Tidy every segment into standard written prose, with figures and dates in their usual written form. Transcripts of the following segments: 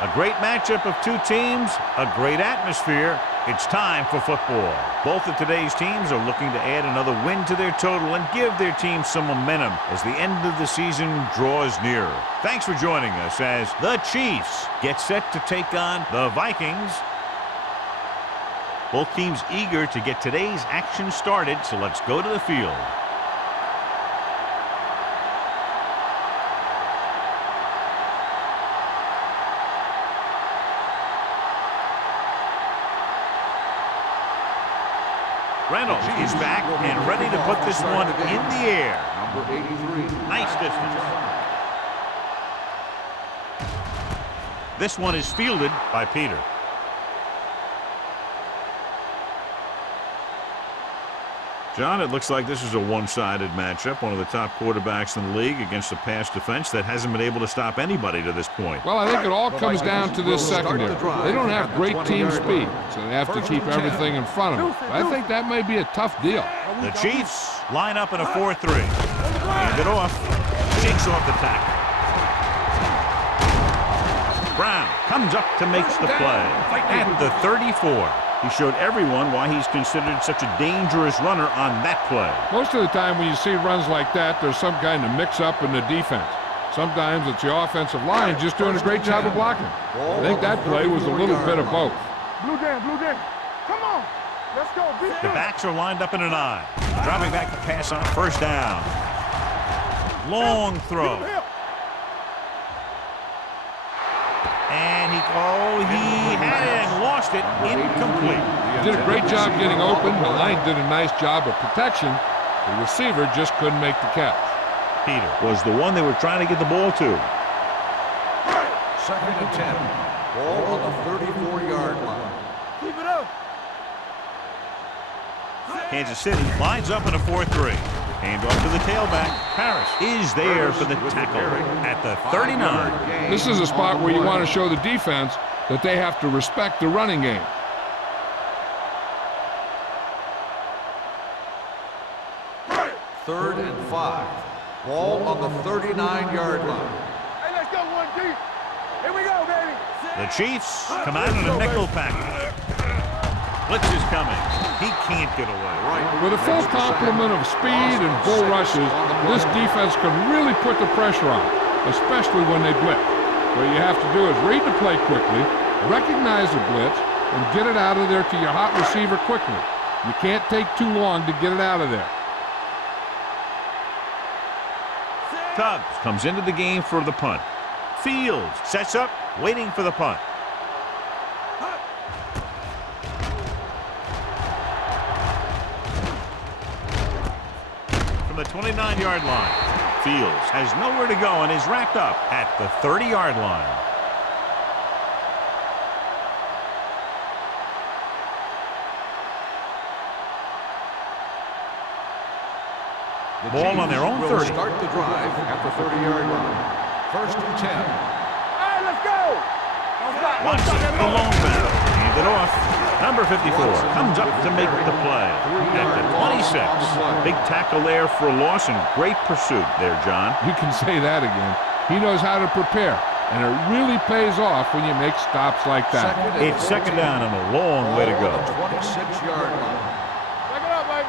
A great matchup of two teams, a great atmosphere. It's time for football. Both of today's teams are looking to add another win to their total and give their team some momentum as the end of the season draws nearer. Thanks for joining us as the Chiefs get set to take on the Vikings. Both teams eager to get today's action started, so let's go to the field. Reynolds is back and ready to put this one in the air. Number 83. Nice distance. This one is fielded by Peter. John, it looks like this is a one-sided matchup. One of the top quarterbacks in the league against a pass defense that hasn't been able to stop anybody to this point. Well, I think it all comes down to this secondary. They don't have great team speed, so they have to keep everything in front of them. I think that may be a tough deal. The Chiefs line up in a 4-3. Hand it off. Shakes off the tackle. Brown comes up to make the play at the 34. He showed everyone why he's considered such a dangerous runner on that play. Most of the time when you see runs like that, there's some kind of mix-up in the defense. Sometimes it's the offensive line just doing a great job of blocking. I think that play was a little bit of both. Blue game, blue game. Come on. Let's go. The backs are lined up in an I. Dropping back to pass on first down. Long throw. And he had it and lost it. Incomplete. Did a great job getting open. The line did a nice job of protection. The receiver just couldn't make the catch. Peter was the one they were trying to get the ball to. 2nd and 10. Ball on the 34-yard line. Keep it up. Kansas City lines up in a 4-3. Hand off to the tailback. Parrish is there for the tackle at the 39. This is a spot where you want to show the defense that they have to respect the running game. Third and 5. Ball on the 39-yard line. Hey, let's go one deep. Here we go, baby. The Chiefs come out in a nickel package. Blitz is coming. He can't get away. With a full complement of speed and bull rushes, this defense can really put the pressure on, especially when they blitz. What you have to do is read the play quickly, recognize the blitz, and get it out of there to your hot receiver quickly. You can't take too long to get it out of there. Tubbs comes into the game for the punt. Fields sets up, waiting for the punt. From the 29-yard line, Fields has nowhere to go and is racked up at the 30-yard line. The Ball on their own will 30. Start the drive at the 30-yard line. 1st and 10. Hey, let's go. Watson, the lone back. Hand it off. Number 54 comes up to make the play at the 26. Big tackle there for a loss and great pursuit there, John. You can say that again. He knows how to prepare, and it really pays off when you make stops like that. It's 2nd down and a long way to go. 26-yard line. Back it up, baby.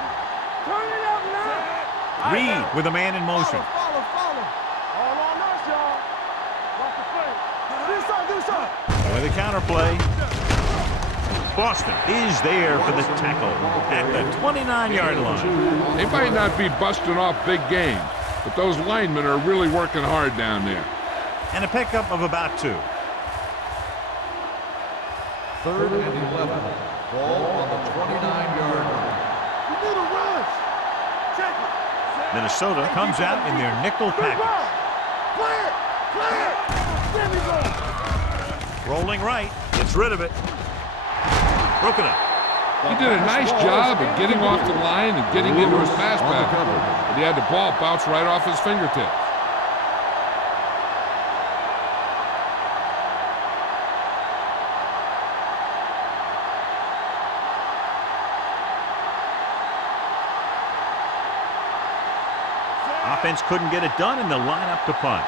Turn it up now. Reed with a man in motion. Follow. All on us, y'all. Watch the play. Do something. With a counter play. Boston is there for the tackle at the 29-yard line. They might not be busting off big games, but those linemen are really working hard down there. And a pickup of about 2. 3rd and 11. Ball on the 29-yard line. You need a rush. Check it. Minnesota comes out in their nickel package. Play it. There we go. Rolling right, gets rid of it. Broken up. He did a nice job of getting off the line and getting into his pass pattern, but he had the ball bounce right off his fingertips. Offense couldn't get it done, and they'll line up to punt.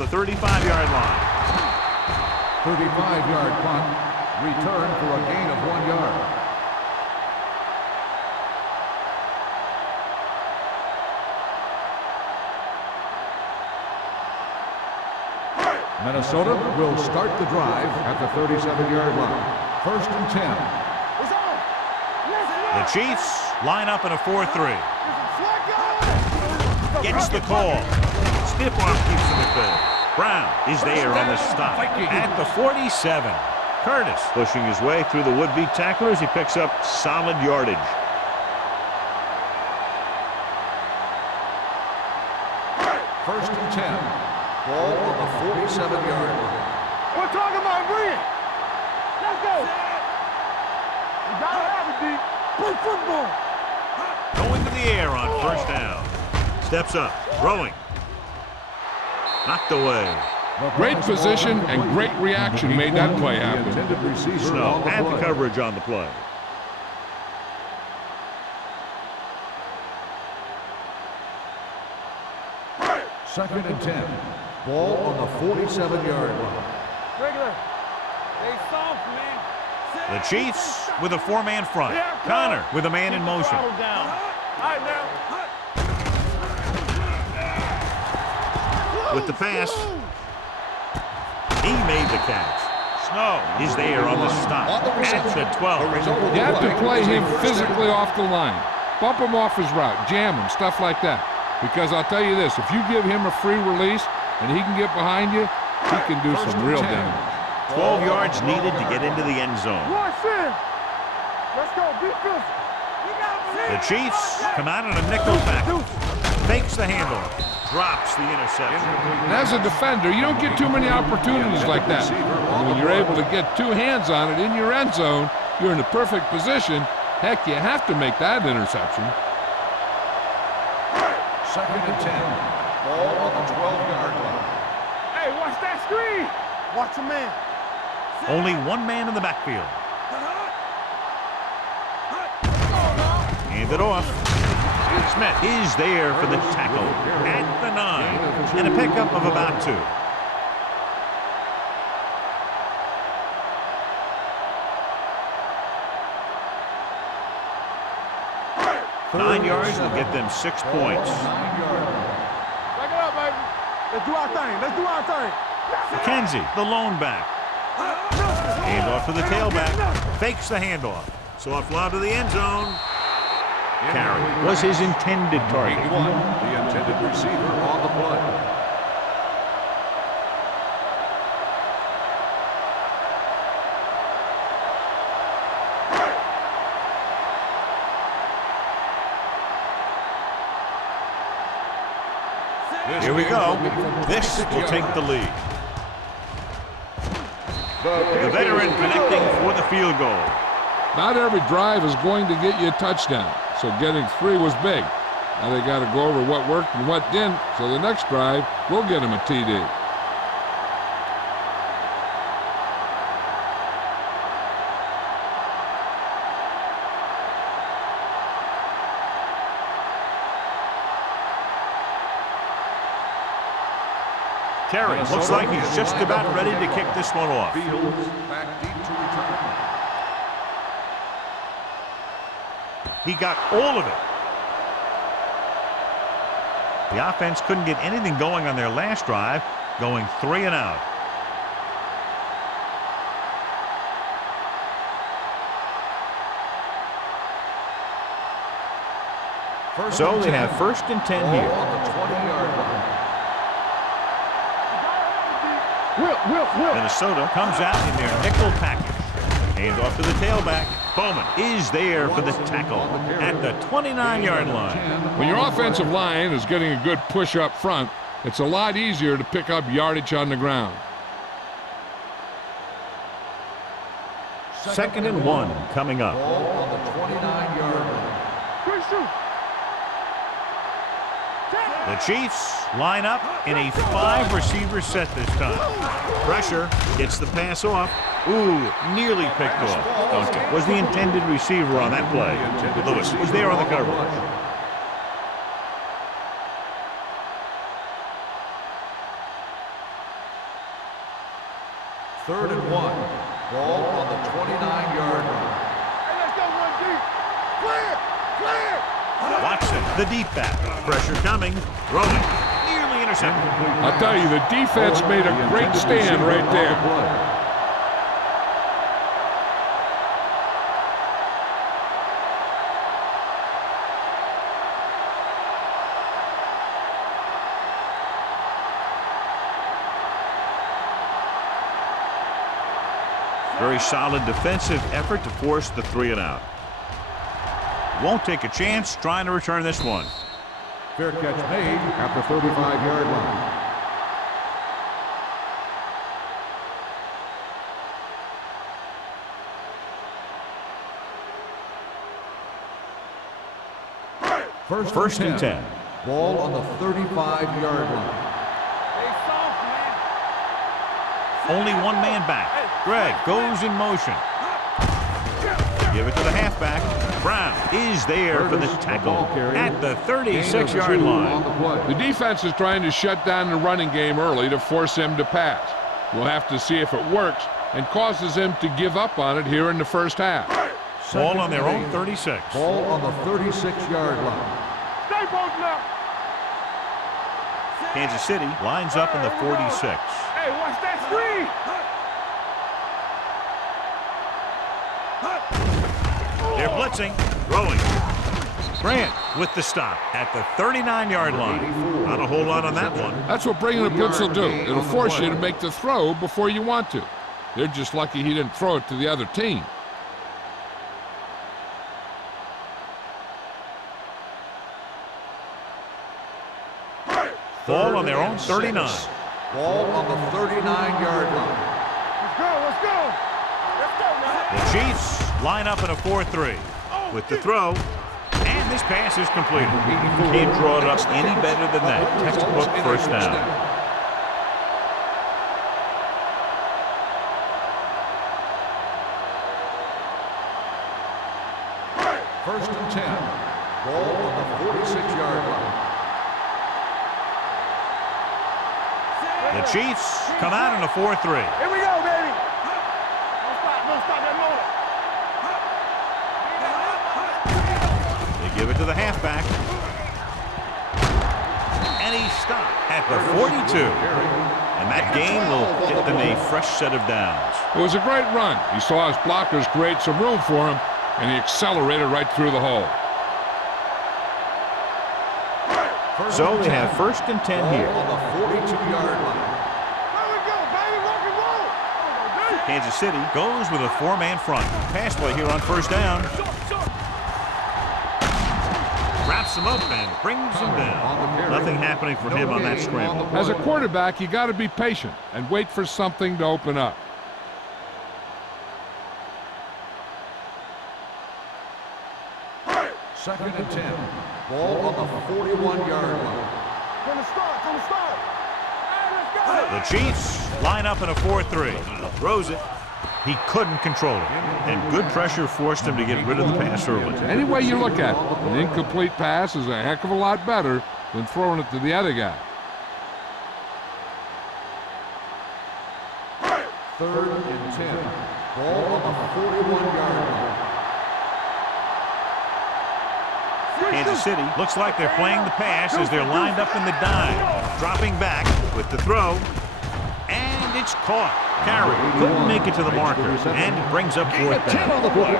the 35-yard line. 35-yard punt. Return for a gain of 1 yard. Minnesota will start the drive at the 37-yard line. 1st and 10. The Chiefs line up in a 4-3. Gets the call. Stiff arm keeps him at bay. Brown is there on the stop at the 47. Curtis pushing his way through the would-be tacklers. He picks up solid yardage. First and 10. Ball on the 47-yard line. We're talking about bring it. Let's go. You gotta have it, D. Play football. Going to the air on 1st down. Steps up, throwing. Knocked away. Great position and great reaction made that play happen. Snow had the coverage on the play. Second and 10. Ball on the 47-yard line. Regular. They soft, man. The Chiefs with a 4-man front. Connor with a man in motion. Down. All right, now. With the pass. He made the catch. Snow is there on the stop at the 12. You have to play him physically off the line. Bump him off his route, jam him, stuff like that. Because I'll tell you this, if you give him a free release and he can get behind you, he can do some real damage. 12 yards needed to get into the end zone. Let's go, be physical. The Chiefs come out on a nickel back. Fakes the handle. Drops the interception. And as a defender, you don't get too many opportunities like that. And when you're able to get 2 hands on it in your end zone, you're in the perfect position. Heck, you have to make that interception. Second and 10. Ball on the 12-yard line. Hey, watch that screen. Watch a man. Only 1 man in the backfield. Hand it off. Smith is there for the tackle at the 9 and a pickup of about 2. Nine yards will get them 6 points. Back it up, baby. Let's do our thing. Let's do our thing. McKenzie, the lone back. Handoff to the tailback. Fakes the handoff. Soft lob to the end zone. Carey was his intended target. 81, the intended receiver on the play. Here we go. This will take the lead. The veteran connecting for the field goal. Not every drive is going to get you a touchdown, so getting 3 was big. Now they got to go over what worked and what didn't, so the next drive will get him a TD. Carey looks like he's just about ready to kick this one off. Fields back deep to return. He got all of it. The offense couldn't get anything going on their last drive, going 3 and out. So they have 1st and 10 here. On the 20-yard line. Minnesota comes out in their nickel package. Hand off to the tailback. Bowman is there for the tackle at the 29-yard line. When your offensive line is getting a good push up front, it's a lot easier to pick up yardage on the ground. 2nd and 1 coming up. Ball on the 29-yard line. The Chiefs line up in a 5-receiver set this time. Pressure gets the pass off. Ooh, nearly picked off. Duncan was the intended receiver on that play. Lewis was there on the coverage. 3rd and 1. Ball on the 29-yard line. Hey, let's go, 1D. Clear! Clear! Watson, the deep back. Pressure coming. Throwing. Nearly intercepted. I'll tell you, the defense made a great stand right there. Very solid defensive effort to force the 3 and out. Won't take a chance trying to return this one. Fair catch made at the 35-yard line. First and 10. Ball on the 35-yard line. Hey, soft, man. Only one man back. Greg goes in motion. Give it to the halfback. Brown is there for the tackle at the 36-yard line. The defense is trying to shut down the running game early to force him to pass. We'll have to see if it works and causes him to give up on it here in the first half. Ball on their own 36. Ball on the 36-yard line. Stay posted up. Kansas City lines up in the 46. Hey, watch that screen. They're blitzing, throwing. Grant with the stop at the 39-yard line. Not a whole lot on that one. That's what bringing a blitz will do. It'll force you to make the throw before you want to. They're just lucky he didn't throw it to the other team. Ball on their own 39. Ball on the 39-yard line. Let's go, let's go. Let's go, man. The Chiefs line up in a 4-3 with the throw, and this pass is completed. Can't draw it up any better than that. Textbook first down. First and 10. Ball on the 46-yard line. The Chiefs come out in a 4-3. Here we go, baby. Don't stop that motor. They give it to the halfback. And he stopped at the 42. And that gain will get them a fresh set of downs. It was a great run. He saw his blockers create some room for him, and he accelerated right through the hole. So they have first and 10 here. On the 42-yard line. There we go, baby. Rock and roll. Kansas City goes with a 4-man front. Pass play here on first down. Wraps him up and brings him down. Nothing happening for him on that scramble. As a quarterback, you got to be patient and wait for something to open up. Second and 10. Ball on the 41-yard line. From the start. Hey, let's go. The Chiefs line up in a 4-3. Throws it. He couldn't control it. And good pressure forced him to get rid of the pass early. Any way you look at it, an incomplete pass is a heck of a lot better than throwing it to the other guy. Third and 10. Ball on the 41-yard line. Kansas City looks like they're playing the pass as they're lined up in the dime. Dropping back with the throw. And it's caught. Carey couldn't make it to the marker. And it brings up fourth down. on the play.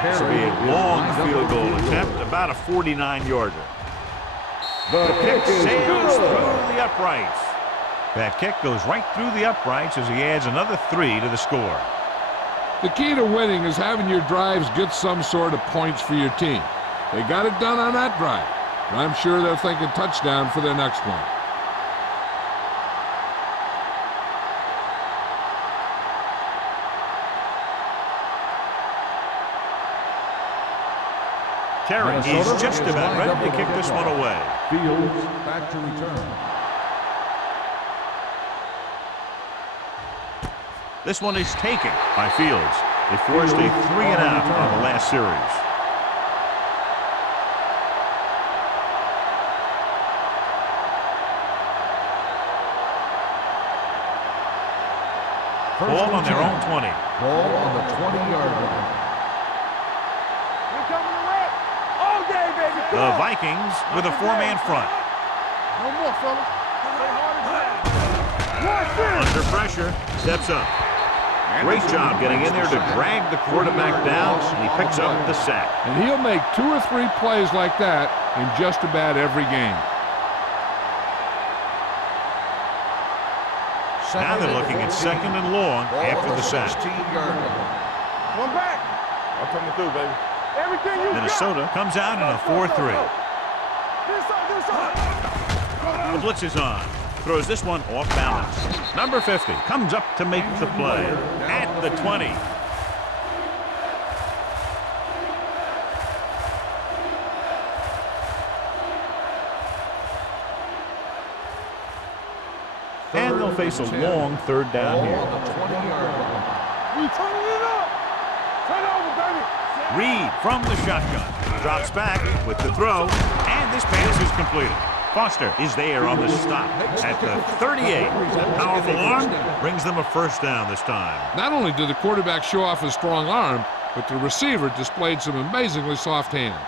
This will be a long field goal attempt, about a 49-yarder. The kick sails through the uprights. That kick goes right through the uprights as he adds another 3 to the score. The key to winning is having your drives get some sort of points for your team. They got it done on that drive. And I'm sure they're thinking touchdown for their next one. Carey is just about ready to kick this one away. Fields back to return. This one is taken by Fields. They forced a 3-and-out on the last series. Ball on their own 20. Ball on the 20-yard line. We're coming to red. All day, baby. Come The on. Vikings with a 4-man front. No more, fellas. Stay hard as Under pressure, steps up. Great job getting in there to drag the quarterback down, and he picks up the sack. And he'll make 2 or 3 plays like that in just about every game. Now they're looking at 2nd and long after the sack. 16-yard line. One back. I'm coming through, baby. Everything you Minnesota comes out in a 4-3. The blitz is on. Throws this one off balance. Number 50 comes up to make the play at the 20. And they'll face a long 3rd down Ball here. on the 20-yard line. We turning it up. Turn over, baby. Reed from the shotgun. Drops back with the throw, and this pass is completed. Foster is there on the stop at the 38. That powerful arm brings them a 1st down this time. Not only did the quarterback show off his strong arm, but the receiver displayed some amazingly soft hands.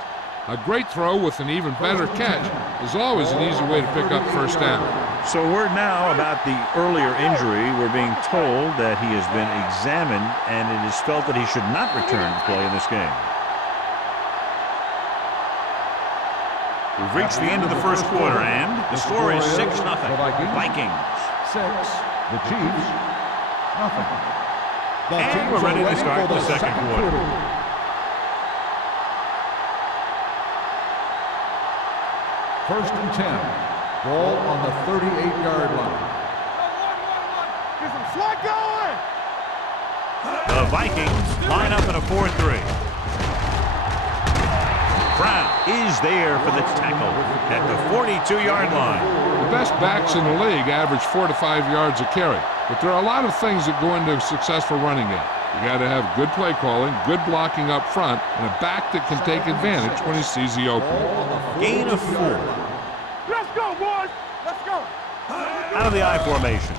A great throw with an even better catch is always an easy way to pick up 1st down. So word now about the earlier injury. We're being told that he has been examined, and it is felt that he should not return to play in this game. We've reached the end of the 1st quarter, and the score is 6-0. Vikings. 6. The Chiefs. Nothing. And we're ready to start the 2nd quarter. First and 10. Ball on the 38-yard line. Get some slot going. The Vikings line up in a 4-3. Brown is there for the tackle at the 42-yard line. The best backs in the league average 4 to 5 yards a carry, but there are a lot of things that go into a successful running game. You got to have good play calling, good blocking up front, and a back that can take advantage when he sees the opening. Gain of 4. Let's go, boys. Let's go. Out of the I formation.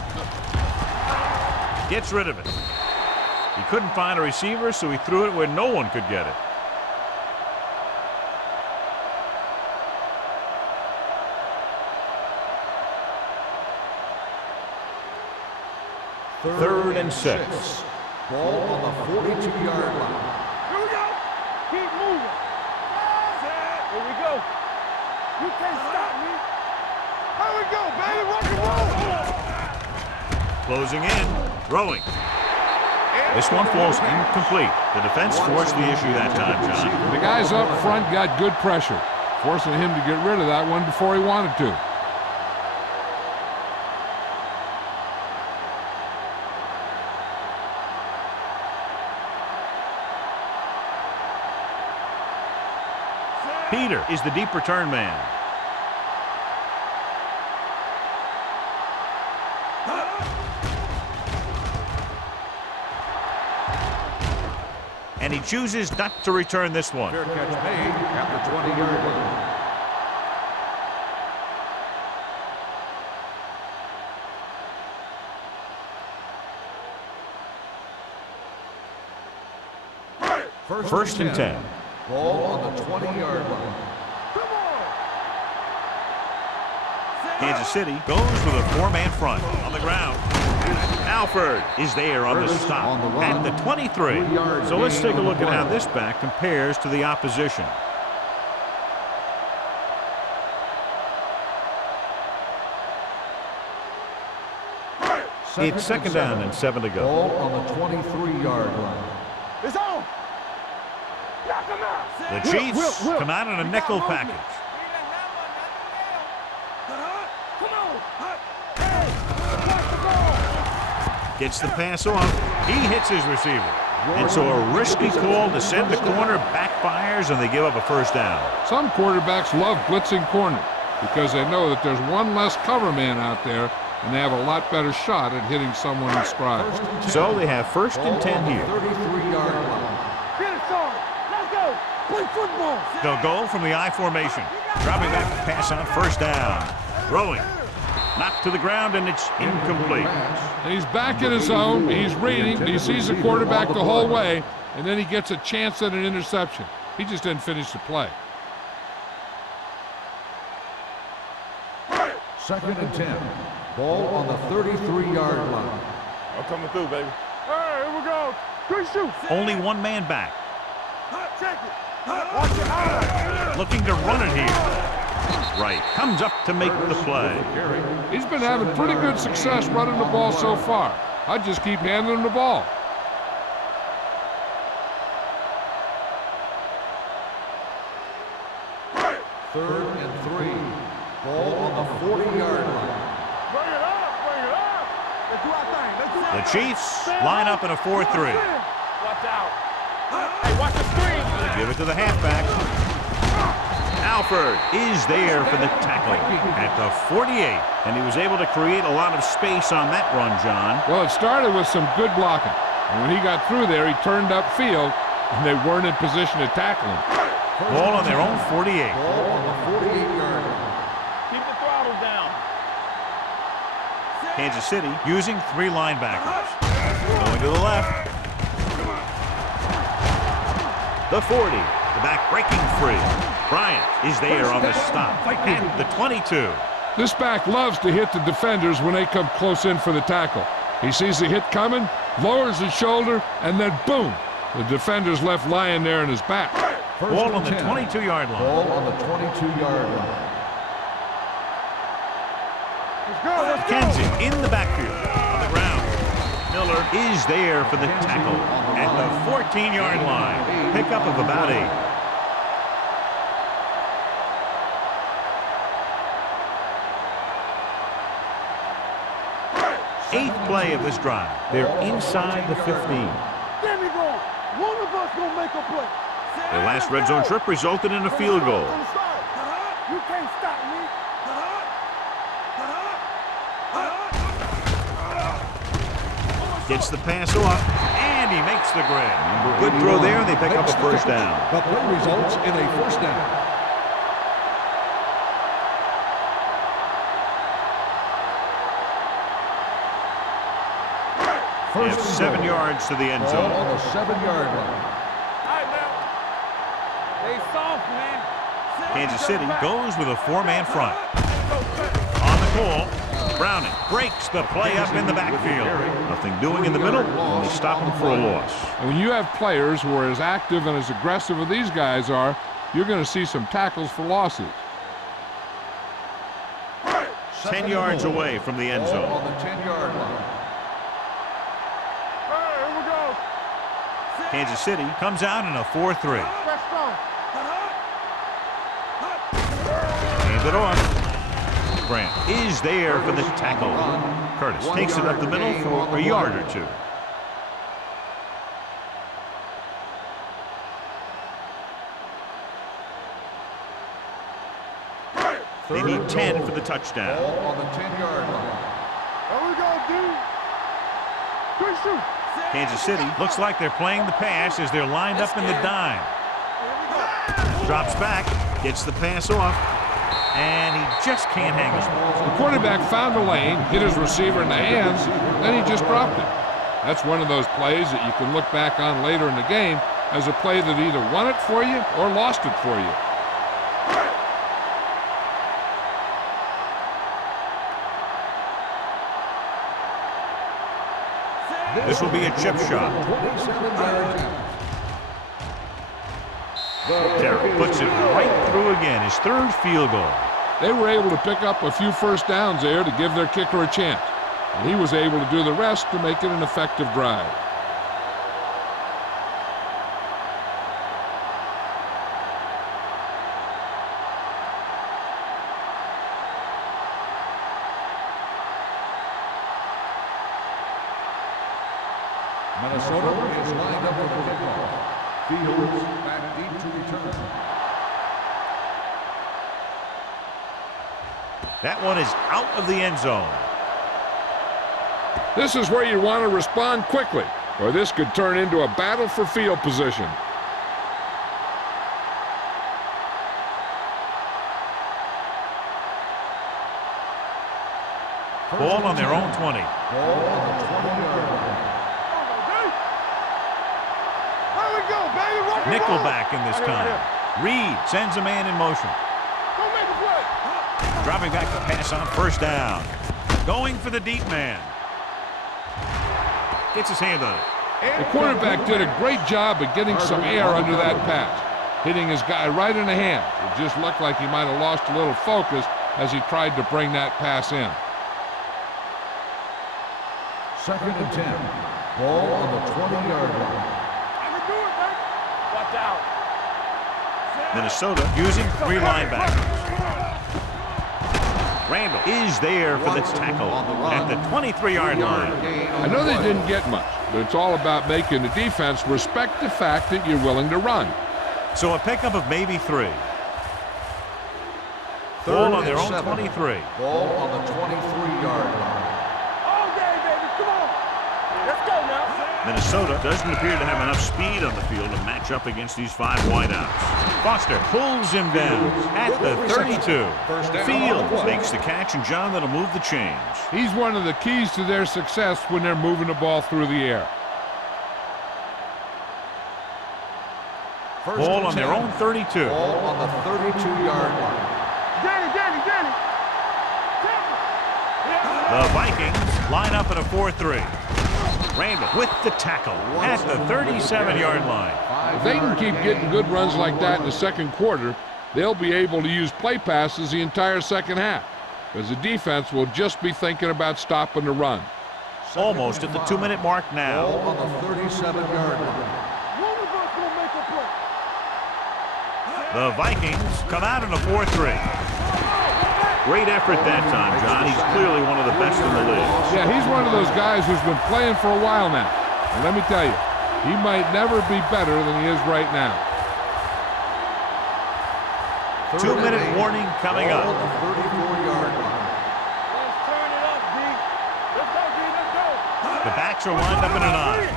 Gets rid of it. He couldn't find a receiver, so he threw it where no one could get it. Third and 6. Ball on the 42-yard line. Here we go. Keep moving. Here we go. You can't stop me. Here we go, baby. Rock and roll. Closing in. Throwing. This one falls incomplete. The defense forced the issue that time, John. The guys up front got good pressure, forcing him to get rid of that one before he wanted to. Peter is the deep return man. And he chooses not to return this one. Fair catch made at the 20-yard line. First and 10. Ball on the 20-yard line. Kansas City goes with a 4-man front on the ground. Alford is there on the stop at the 23. So let's take a look at how this back compares to the opposition. It's 2nd down and 7 to go. Ball on the 23-yard line. It's on. Knock him out. The Chiefs come out in a nickel package. Gets the pass off. He hits his receiver. And so a risky call to send the corner backfires, and they give up a 1st down. Some quarterbacks love blitzing corners because they know that there's one less cover man out there and they have a lot better shot at hitting someone in stride. So they have 1st and 10 here. 33-yard line. Get it, son. Let's go. Play football. They'll go from the I formation. Dropping back to pass on 1st down. Throwing. Knocked to the ground, and it's incomplete. And he's back in his zone. He's reading. He sees the quarterback the whole way, and then he gets a chance at an interception. He just didn't finish the play. 2nd and 10. Ball on the 33-yard line. I'm coming through, baby. Hey, here we go. Good shoot. Only one man back. Check it. Watch it out. Looking to run it here. Right. Comes up to make the play. He's been having pretty good success running the ball so far. I'd just keep handing him the ball. Third and 3. Ball on the 40-yard line. Bring it up. Bring it up. Let's do our thing. Let's do our The thing. Chiefs line up in a 4-3. Watch out. Hey, watch the screen. They give it to the halfback. Alford is there for the tackle at the 48. And he was able to create a lot of space on that run, John. Well, it started with some good blocking. And when he got through there, he turned upfield, and they weren't in position to tackle him. Ball on their own 48. Ball on the 48-yard line. Keep the throttle down. Kansas City using 3 linebackers. Going to the left. The 40. The back breaking free. Bryant is there on the stop at the 22. This back loves to hit the defenders when they come close in for the tackle. He sees the hit coming, lowers his shoulder, and then boom, the defender's left lying there in his back. Ball on the 22-yard line. Ball on the 22-yard line. Let's go. Let's go. Kenzie in the backfield on the ground. Miller is there for the tackle at the 14-yard line. Pickup of about 8. Eighth play of this drive. They're inside the 15. There we go. One of us gonna make a play. Their last red zone trip resulted in a field goal. You can't stop me. Gets the pass off, and he makes the grab. Good throw there, and they pick up a 1st down. The play results in a 1st down. They have 7 yards to the end Ball zone. on the 7-yard line. All right, man. They soft, man. Kansas City goes with a 4-man front. On the call, Browning breaks the play up in the backfield. Nothing doing in the middle, and they stop him for a loss. And when you have players who are as active and as aggressive as these guys are, you're going to see some tackles for losses. 10 yards away from the end Ball zone. on the 10-yard line. Hey, here we go. Kansas City comes out in a 4-3. Press strong. Hands it off. Grant is there for the tackle. Curtis takes it up the middle for a yard or 2. They need 10 for the touchdown. Ball on the 10-yard line. Here we go, dude. Good shoot. Kansas City looks like they're playing the pass as they're lined up in the dime. Drops back, gets the pass off, and he just can't hang it. The quarterback found a lane, hit his receiver in the hands, then he just dropped it. That's one of those plays that you can look back on later in the game as a play that either won it for you or lost it for you. This will be a chip shot. 27-yard tackle. Terry puts it right through again, his 3rd field goal. They were able to pick up a few first downs there to give their kicker a chance. And he was able to do the rest to make it an effective drive. Minnesota is lined up with the kickoff. Fields back deep to return. That one is out of the end zone. This is where you want to respond quickly, or this could turn into a battle for field position. Ball on their own 20. Ball on the 20-yard line. Here we go, baby. Rock and roll. Nickelback in this time. Reed sends a man in motion. Go make a play. Dropping back to pass on first down. Going for the deep man. Gets his hand on it. The quarterback did a great job of getting some air under that pass, hitting his guy right in the hand. It just looked like he might have lost a little focus as he tried to bring that pass in. 2nd and 10. Ball on the 20-yard line. I can do it, baby. Watch out. Minnesota using 3 linebackers. Randall is there for the tackle at the 23-yard line. I know they didn't get much, but it's all about making the defense respect the fact that you're willing to run. So a pickup of maybe 3. Ball on their own 23. Ball on the 23-yard line. All day, baby. Come on. Let's go now. Minnesota doesn't appear to have enough speed on the field to match up against these 5 wideouts. Foster pulls him down at the 32. Fields makes the catch, and John, that'll move the chains. He's one of the keys to their success when they're moving the ball through the air. Ball on their own 32. Ball on the 32-yard line. Danny. The Vikings line up at a 4-3. Randall with the tackle at the 37-yard line. If they can keep getting good runs like that in the second quarter, they'll be able to use play passes the entire second half, because the defense will just be thinking about stopping the run. Almost at the 2-minute mark Ball now. on the 37-yard line. One of us gonna make a play. The Vikings come out in a 4-3. Great effort that time, John. He's clearly one of the best in the league. Yeah, he's one of those guys who's been playing for a while now. And let me tell you, he might never be better than he is right now. 2-minute warning coming Ball up. on the 34-yard line. Let's turn it up, D. Let's go, D. Let's go. The backs are lined up in an I.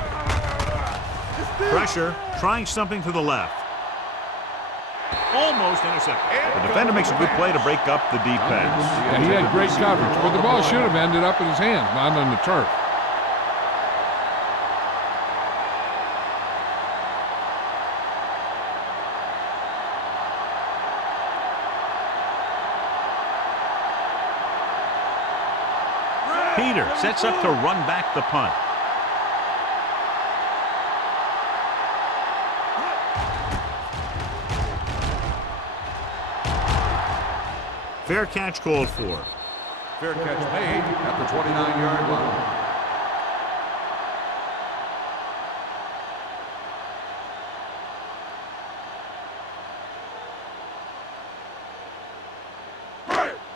It's D. Pressure, trying something to the left. Almost intercepted. The defender makes a good play to break up the deep pass. Yeah, he had great coverage, but the ball should have ended up in his hands, not on the turf. Peter sets up to run back the punt. Fair catch called for. Fair catch made at the 29-yard line.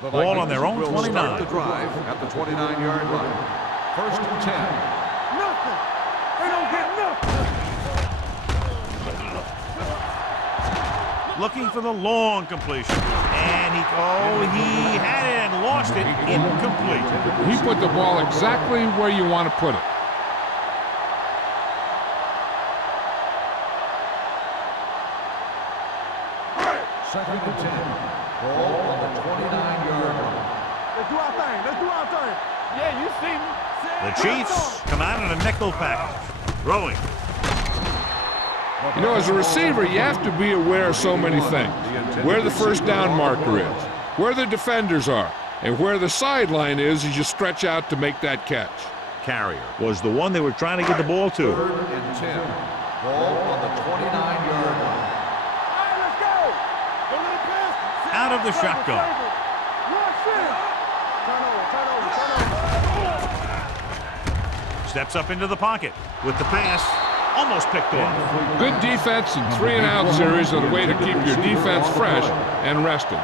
The Ball on their own will 29. start the drive at the 29-yard line. 1st and 10. Nothing. They don't get nothing. Looking for the long completion. And he had it and lost it. Incomplete. He put the ball exactly where you want to put it. Second and 10. Ball on the 29-yard line. Let's do our thing. Let's do our thing. Yeah, you see me. The Chiefs come out in a nickel package. Throwing. You know, as a receiver, you have to be aware of so many things. Where the first down marker is, where the defenders are, and where the sideline is as you stretch out to make that catch. Carrier was the one they were trying to get the ball to. 3rd and 10. Ball on the 29-yard line. All right, let's go. Go to the pass. Out of the shotgun. Turn over. Steps up into the pocket with the pass. Almost picked off. Good defense and 3-and-out series are the way to keep your defense fresh and rested.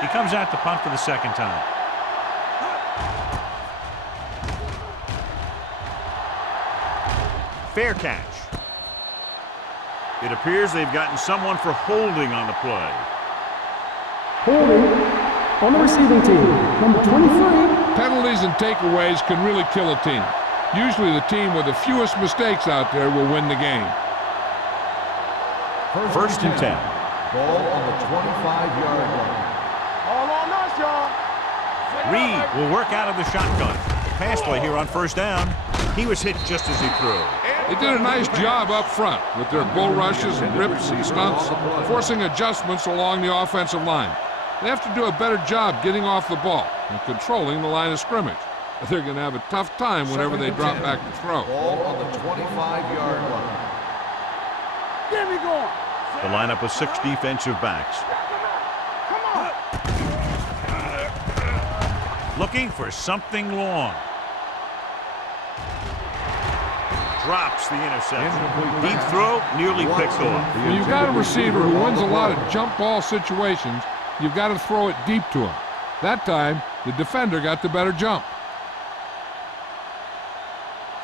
He comes out to punt for the second time. Fair catch. It appears they've gotten someone for holding on the play. Holding on the receiving team, number 23. Penalties and takeaways can really kill a team. Usually the team with the fewest mistakes out there will win the game. First and 10. Ball on the 25-yard line. All on us, y'all. Reed will work out of the shotgun. Pass play here on first down. He was hit just as he threw. They did a nice job up front with their bull rushes and rips and stunts, forcing adjustments along the offensive line. They have to do a better job getting off the ball and controlling the line of scrimmage. But they're going to have a tough time whenever they drop back to throw. Ball on the 25-yard line. Get me going. The lineup with 6 defensive backs. Come on. Looking for something long. Drops the interception. Deep throw, nearly picked off. When you've got a receiver who wins a lot of jump ball situations, you've got to throw it deep to him. That time, the defender got the better jump.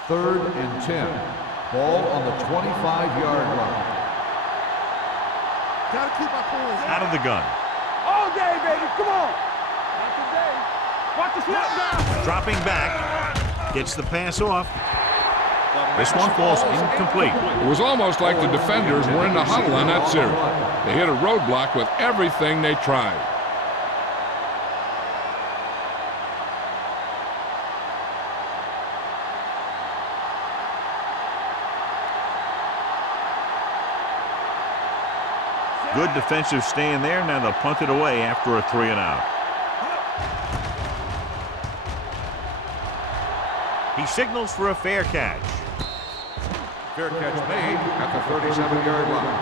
3rd and 10. Ball on the 25-yard line. Gotta keep our cool. Out of the gun. All day, baby. Come on. Not today. Watch the snap down. Dropping back. Gets the pass off. This one falls incomplete. It was almost like the defenders were in the huddle on that series. They hit a roadblock with everything they tried. Good defensive stand there. Now they'll punt it away after a 3-and-out. He signals for a fair catch. Fair catch made at the 37-yard line.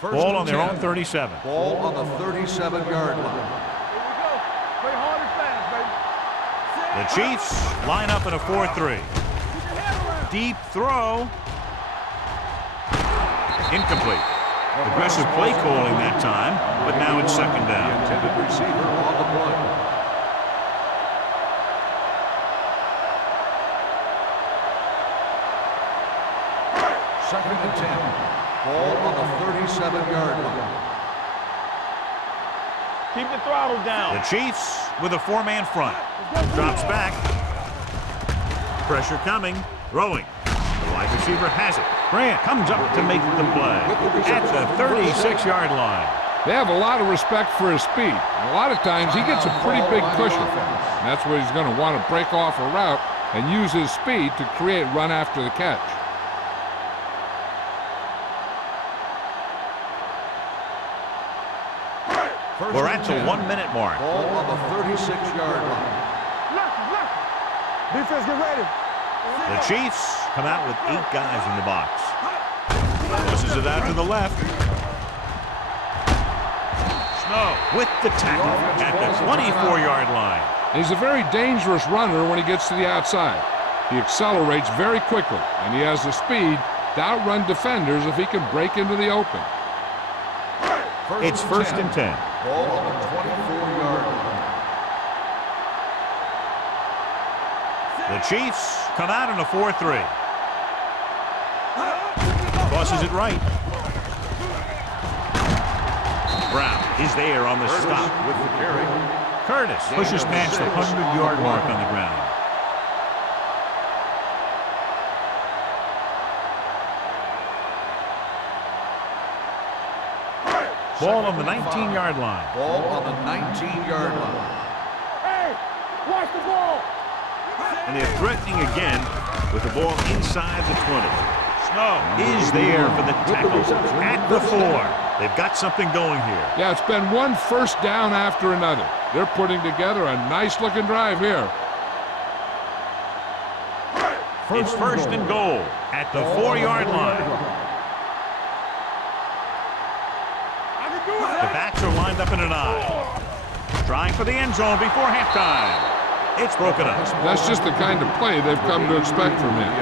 Ball on their own 37. Ball on the 37-yard line. Here we go. Play hard and fast, baby. The Chiefs line up in a 4-3. Keep your head around. Deep throw. Incomplete. Aggressive play calling that time, but now it's second down. The intended receiver on the play. Second and 10. Ball on the 37-yard line. Keep the throttle down. The Chiefs with a 4-man front. Drops back. Pressure coming. Throwing. The wide receiver has it. Grant comes up to make the play at the 36-yard line. They have a lot of respect for his speed. And a lot of times he gets a pretty big cushion. And that's where he's going to want to break off a route and use his speed to create run after the catch. We're at the 1-minute mark. Ball on the 36-yard line. Left. Defense, get ready. The Chiefs come out with 8 guys in the box. Pushes it out to the left. Snow with the tackle at the 24-yard line. He's a very dangerous runner when he gets to the outside. He accelerates very quickly, and he has the speed to outrun defenders if he can break into the open. It's first and 10. Ball on the 24-yard line. The Chiefs come out in a 4-3. Tosses it right. Brown is there on the stop. With the carry. Curtis pushes past the 100-yard mark on the ground. Ball on the 19-yard line. Ball on the 19-yard line. Hey, watch the ball. And they're threatening again with the ball inside the 20. Snow is there for the tackle at the 4. They've got something going here. Yeah, it's been one first down after another. They're putting together a nice-looking drive here. It's first and goal at the 4-yard line. The backs are lined up in an I. Trying for the end zone before halftime. It's broken up. That's just the kind of play they've come to expect from him.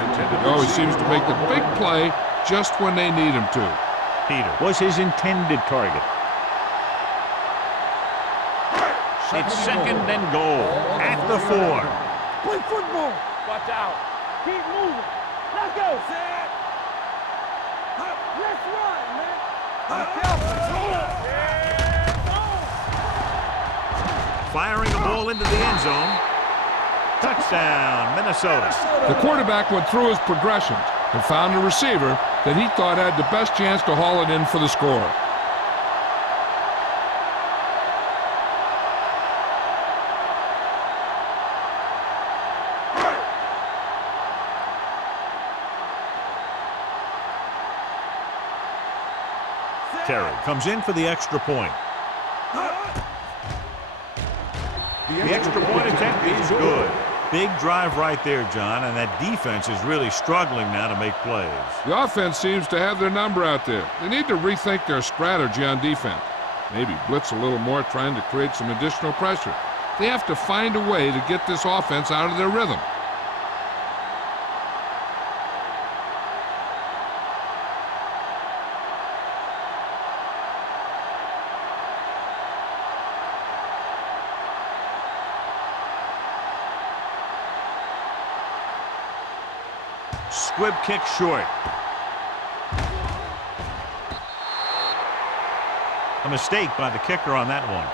He always seems to make the big play just when they need him to. Peter was his intended target. It's second and goal at the 4. Play football. Watch out. Keep moving. Let's go. Set. Let's run, man. Firing a ball into the end zone. Touchdown, Minnesota. The quarterback went through his progressions and found a receiver that he thought had the best chance to haul it in for the score. Terry comes in for the extra point. The extra point attempt is good. Big drive right there, John, and that defense is really struggling now to make plays. The offense seems to have their number out there. They need to rethink their strategy on defense. Maybe blitz a little more, trying to create some additional pressure. They have to find a way to get this offense out of their rhythm. Squib kick short. A mistake by the kicker on that one.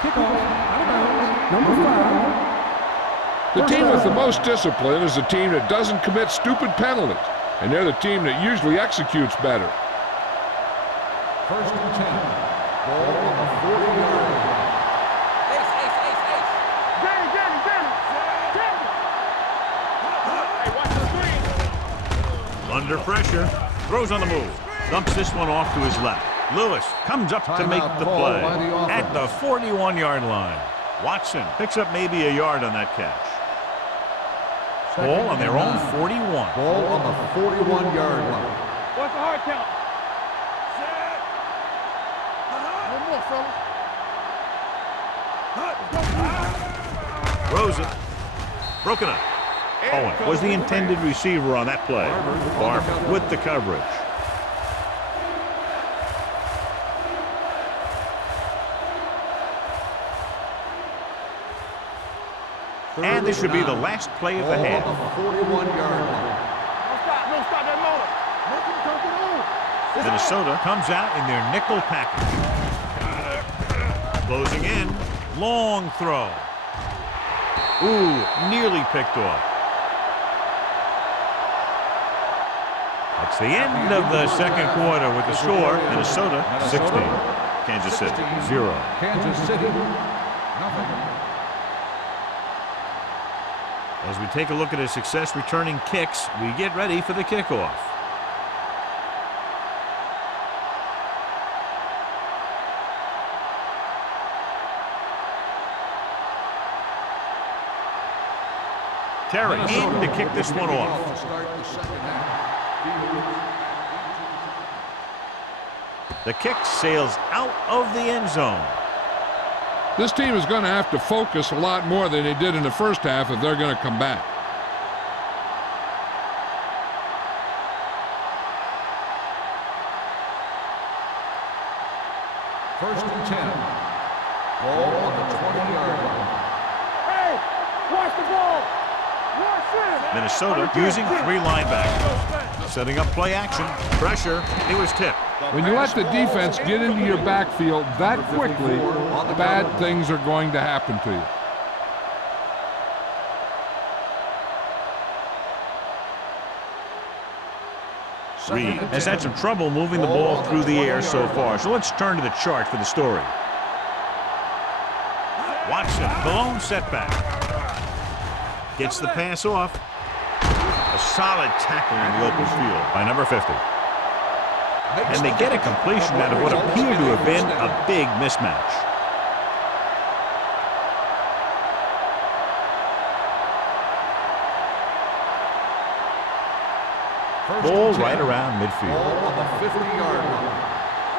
Kickoff, out of bounds, number 5. The team with the most discipline is the team that doesn't commit stupid penalties, and they're the team that usually executes better. First and 10. Ball on the 40-yard line. Under pressure, throws on the move, dumps this one off to his left. Lewis comes up to make the play at the 41-yard line. Watson picks up maybe a yard on that catch. Ball on their own 41. Ball on the 41-yard line. What's the hard count? One more, fellas. Throws it. Broken up. Owen was the intended receiver on that play. Barber with the coverage. And this should be the last play of the half. Ball on the 41-yard line. No, stop that motor. Make him come to the move. Minnesota comes out in their nickel package. Closing in. Long throw. Ooh, nearly picked off. That's the end of the second quarter with the score. Minnesota 16. Kansas City 0. Kansas City, nothing. As we take a look at his success returning kicks, we get ready for the kickoff. Terry in to kick this one off. To start the second half. The kick sails out of the end zone. This team is going to have to focus a lot more than they did in the first half if they're going to come back. First and 10. Ball on the 20-yard line. Hey, watch the ball. Watch this. Minnesota using 3 linebackers. Setting up play action. Pressure. He was tipped. When you let the defense get into your backfield that quickly, bad things are going to happen to you. Reed has had some trouble moving the ball through the air so far, so let's turn to the chart for the story. Watson, the lone setback. Gets the pass off. A solid tackle in the open field by number 50. And they get a completion out of what appeared to have been a big mismatch. Ball right around midfield. Ball on the 50-yard line.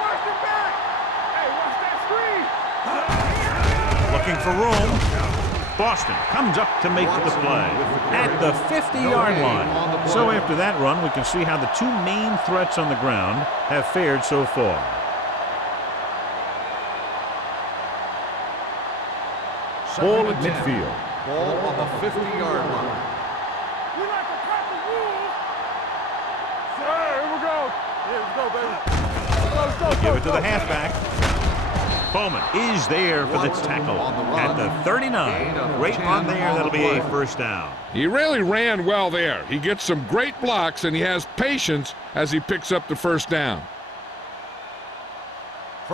Watch the back. Hey, watch that screen. Looking for room. Boston comes up to make the play at the 50-yard line. So after that run, we can see how the 2 main threats on the ground have fared so far. Ball at midfield. Ball on the 50-yard line. We like to cut the rules. Here we go. Here we go, baby. Go, Give it to the halfback. Bowman is there for the tackle at the 39. Great run there. That'll be a first down. He really ran well there. He gets some great blocks, and he has patience as he picks up the first down.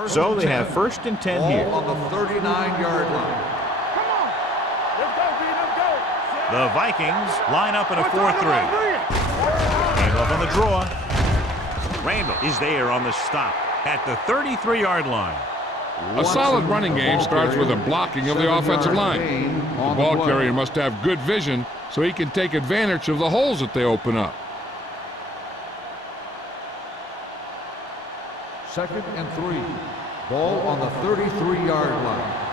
So they have first and 10 Ball here. on the 39-yard line. Come on. Let's go, B. Let's go. The Vikings line up in a 4-3. Handoff on the draw. Randall is there on the stop at the 33-yard line. A solid running game starts with a blocking of the offensive line. The ball carrier must have good vision so he can take advantage of the holes that they open up. 2nd and 3. Ball on the 33-yard line.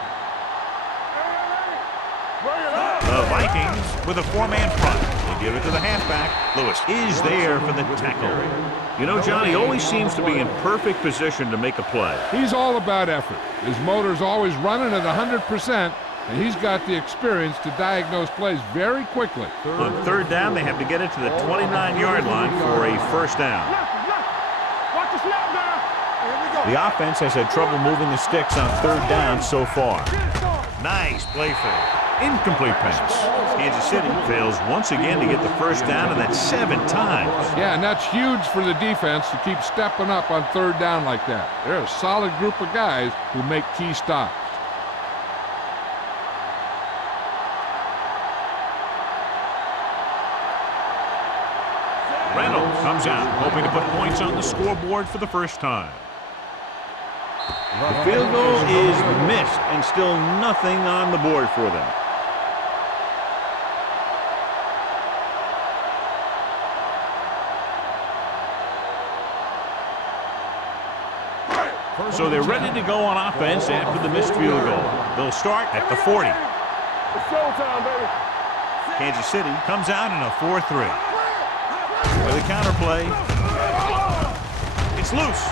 The Vikings with a 4-man front. They give it to the halfback. Lewis is there for the tackle. You know, John, he always seems to be in perfect position to make a play. He's all about effort. His motor's always running at 100%, and he's got the experience to diagnose plays very quickly. On third down, they have to get it to the 29-yard line for a first down. Watch the snap now. Here we go. The offense has had trouble moving the sticks on third down so far. Nice play fake. Incomplete pass. Kansas City fails once again to get the first down, and that's 7 times. Yeah, and that's huge for the defense to keep stepping up on third down like that. They're a solid group of guys who make key stops. Reynolds comes out, hoping to put points on the scoreboard for the first time. The field goal is missed, and still nothing on the board for them. So they're ready to go on offense after the missed field goal. They'll start at the 40. It's showtime, baby. Kansas City comes out in a 4-3. With a counter play. It's loose.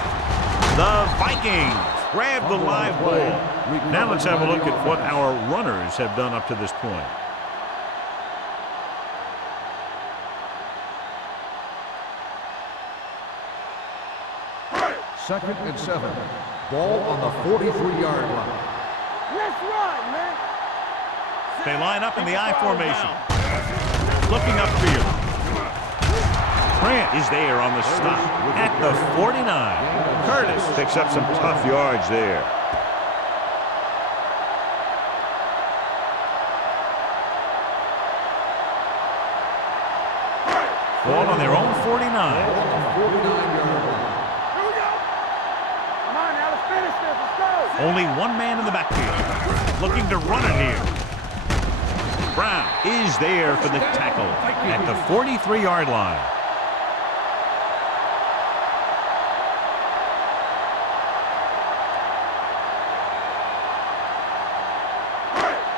The Vikings grab the live ball. Now let's have a look at what our runners have done up to this point. Second and 7. Ball on the 43-yard line. Let's run, man. They line up in the I formation. Looking upfield. Grant is there on the stop at the 49. Curtis picks up some tough yards there. Ball on their own 49. Only one man in the backfield. Looking to run it here. Brown is there for the tackle at the 43-yard line.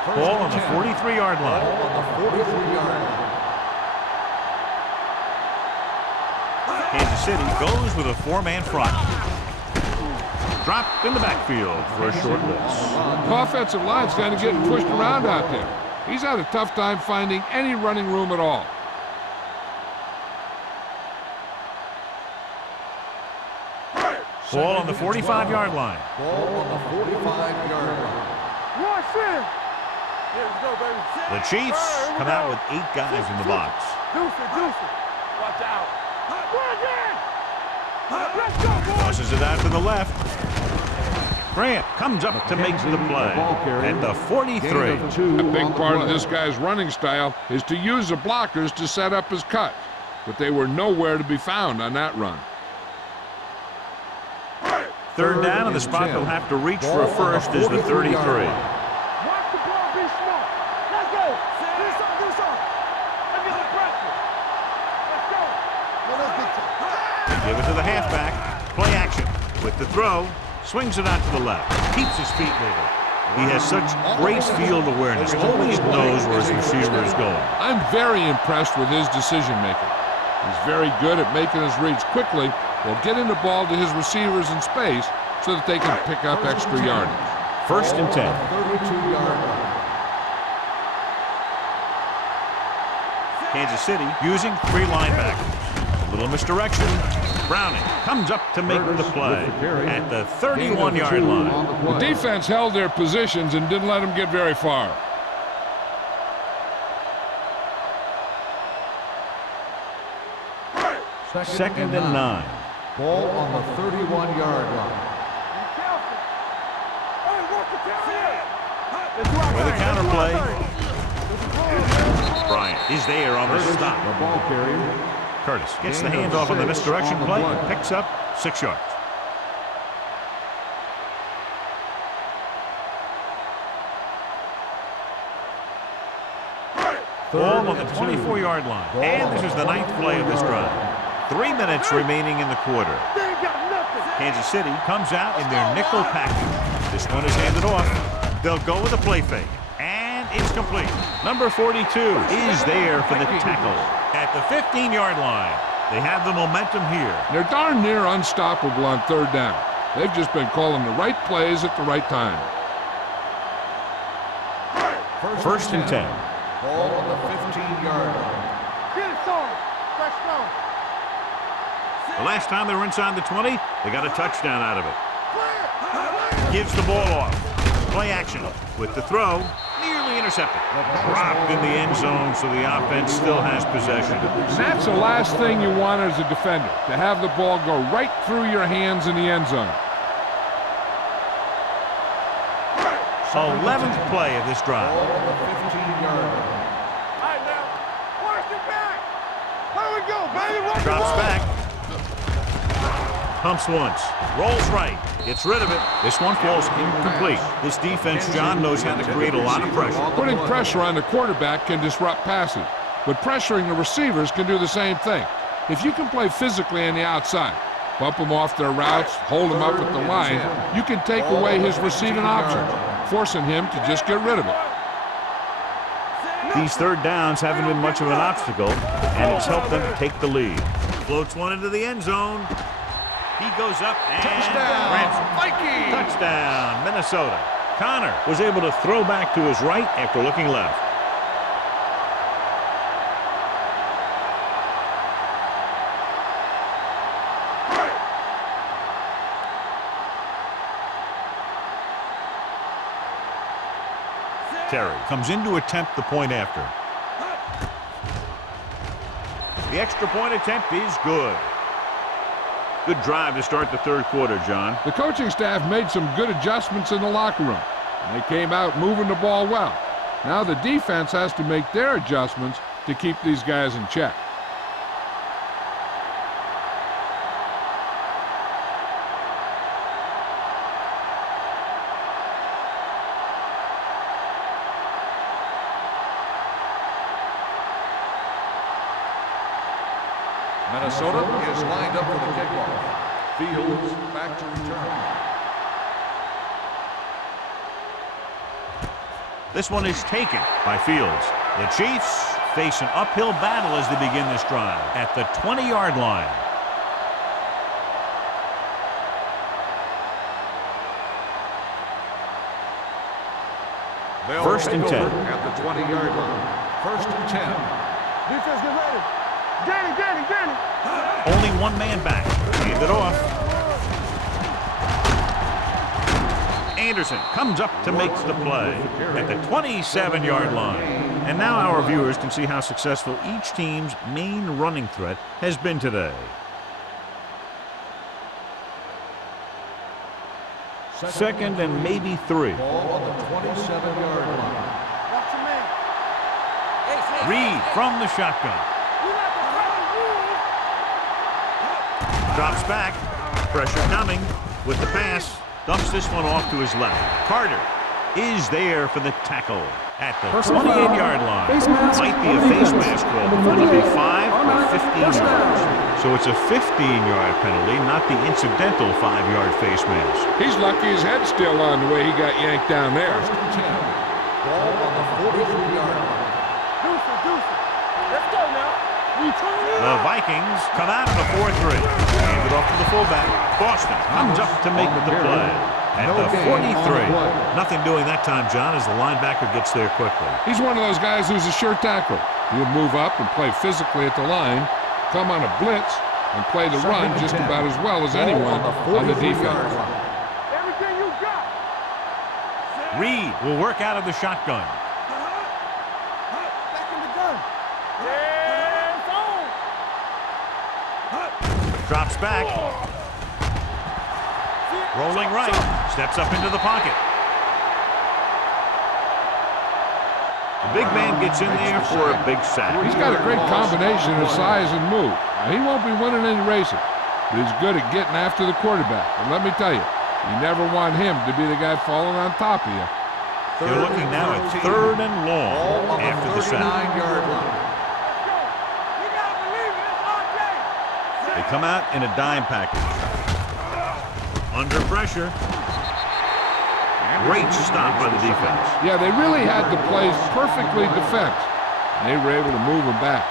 Ball on the 43-yard line. Ball on the 43-yard line. Kansas City goes with a 4-man front. Dropped in the backfield for a short loss. The offensive line's kind of getting pushed around out there. He's had a tough time finding any running room at all. Ball on the 45-yard line. Ball on the 45-yard line. Watch in. Here we go, baby. The Chiefs come out with 8 guys in the box. Deuce it. Watch out. Run again. Let's go, boys. Tosses it out to the left. Grant comes up to make the play at the 43. A big part of this guy's running style is to use the blockers to set up his cut, but they were nowhere to be found on that run. Third down, and the spot they'll have to reach for a first is the 33. Watch the ball, be smart. Let's go. Do something. Let's get the pressure. Let's go. They give it to the halfback. Play action with the throw. Swings it out to the left. Keeps his feet moving. He has such great field awareness. Always knows where his receiver is going. I'm very impressed with his decision making. He's very good at making his reads quickly while getting the ball to his receivers in space so that they can pick up extra yardage. First and 10. 32-yard line. Kansas City using 3 linebackers. A little misdirection. Browning comes up to make the play at the 31-yard line. The defense held their positions and didn't let them get very far. Second and 9. Ball on the 31-yard line. With a counter play. Bryant is there on the stop. The ball carrier. Curtis gets the handoff on the misdirection play. Picks up 6 yards. Ball on the 24-yard line. And this is the 9th play of this drive. 3 minutes remaining in the quarter. Kansas City comes out in their nickel package. This one is handed off. They'll go with a play fake. And it's complete. Number 42 is there for the tackle at the 15-yard line. They have the momentum here. They're darn near unstoppable on 3rd down. They've just been calling the right plays at the right time. First and 10. Ball on the 15-yard line. Get it, son. Fresh throw. The last time they were inside the 20, they got a touchdown out of it. Gives the ball off. Play action with the throw. Nearly intercepted. Dropped in the end zone, so the offense still has possession. And that's the last thing you want as a defender, to have the ball go right through your hands in the end zone. 11th play of this drive. Ball on the 15-yard line. All right, now. Watch it back. Here we go, baby. Rock and Drops roll. back. Pumps once. Rolls right. Gets rid of it. This one falls incomplete. This defense, John, knows how to create a lot of pressure. Putting pressure on the quarterback can disrupt passing, but pressuring the receivers can do the same thing. If you can play physically on the outside, bump them off their routes, hold them up at the line, you can take away his receiving options, forcing him to just get rid of it. These 3rd downs haven't been much of an obstacle, and it's helped them to take the lead. Floats one into the end zone. He goes up and grabs it. Vikings! Touchdown, Minnesota. Connor was able to throw back to his right after looking left. Terry comes in to attempt the point after. The extra point attempt is good. Good drive to start the 3rd quarter, John. The coaching staff made some good adjustments in the locker room, and they came out moving the ball well. Now the defense has to make their adjustments to keep these guys in check. Minnesota is lined up for the kickoff. Fields back to return. This one is taken by Fields. The Chiefs face an uphill battle as they begin this drive at the 20-yard line. They'll First and take 10. over at the 20-yard line. First and 10. Defense, get ready. Danny. Only one man back. Hand it off. Anderson comes up to make the play at the 27-yard line. And now our viewers can see how successful each team's main running threat has been today. Second and maybe 3. Ball on the 27-yard line. Watch your man. Reed from the shotgun. We like to run. Drops back. Pressure coming with the pass. Dumps this one off to his left. Carter is there for the tackle at the 28-yard line. Might be a face mask call, but will it be 5 or 15 yards? So it's a 15-yard penalty, not the incidental 5-yard face mask. He's lucky his head's still on the way he got yanked down there. First and 10. Ball on the 43-yard line. Deuce. Let's go now. The Vikings come out in the 4-3. Hand it off to the fullback. Boston comes up to make the play at the 43. Nothing doing that time, John, as the linebacker gets there quickly. He's one of those guys who's a sure tackle. He'll move up and play physically at the line, come on a blitz, and play the run just about as well as anyone on the defense. Everything you got. Reed will work out of the shotgun. Back in the gun. Yeah, it's on. Drops back. Rolling right. Steps up into the pocket. The big man gets in there for a big sack. He's got a great combination of size and move. Now, he won't be winning any races, but he's good at getting after the quarterback. And let me tell you, you never want him to be the guy falling on top of you. You're looking now at 3rd and long after the sack. You gotta believe it. It's our day. They come out in a dime package. Under pressure. Great stop by the defense. Yeah, they really had the plays perfectly defensed, and they were able to move him back.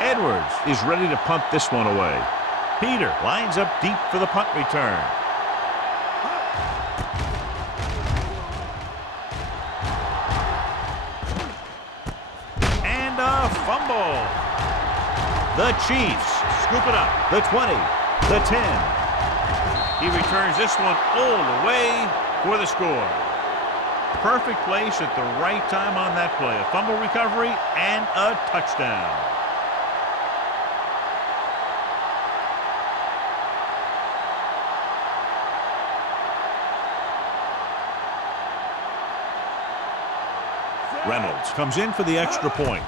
Edwards is ready to punt this one away. Peter lines up deep for the punt return. And a fumble. The Chiefs scoop it up. The 20, the 10. He returns this one all the way for the score. Perfect place at the right time on that play. A fumble recovery and a touchdown. Reynolds comes in for the extra point.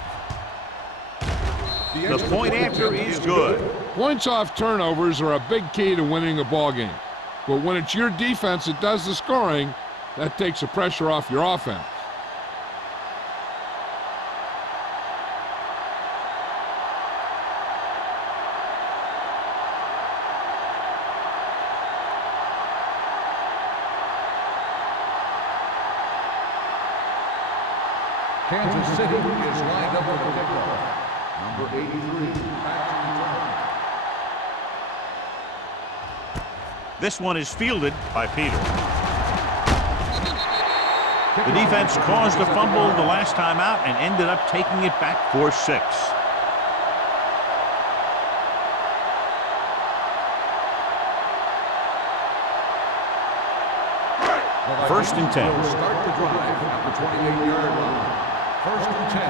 The point after is good. Points off turnovers are a big key to winning a ball game. But when it's your defense that does the scoring, that takes the pressure off your offense. Kansas City is lined up for the kickoff. Number 83, This one is fielded by Peter. The defense caused a fumble the last time out and ended up taking it back for 6. First and 10. Start the drive at the 28-yard line. First and 10.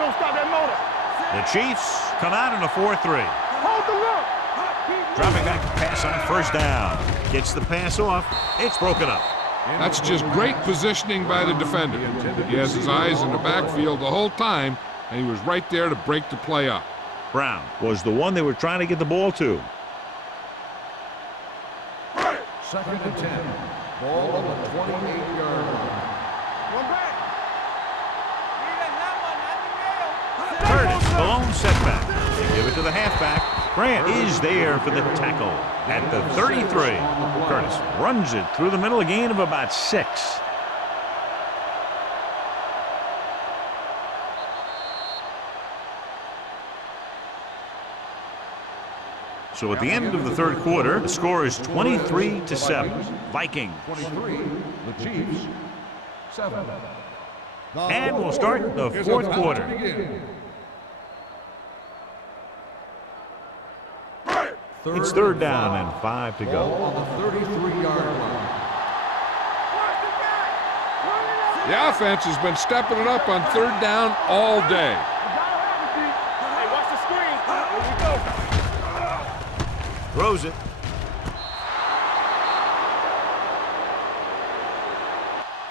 Don't stop that motor. The Chiefs come out in a 4-3. Hold the look. Dropping back to pass on 1st down. Gets the pass off. It's broken up. That's just great positioning by the defender. He has his eyes in the backfield the whole time, and he was right there to break the play up. Brown was the one they were trying to get the ball to. Second and 10. Ball on the 28-yard line. One back. Curtis, the lone setback. They give it to the halfback. Grant is there for the tackle at the 33. Curtis runs it through the middle, a gain of about 6. So at the end of the 3rd quarter, the score is 23-7. Vikings. 23, the Chiefs, 7. And we'll start the 4th quarter. It's 3rd down and 5 to Ball go. on the 33-yard line. The offense has been stepping it up on 3rd down all day. Hey, watch the screen. Here we go. Throws it.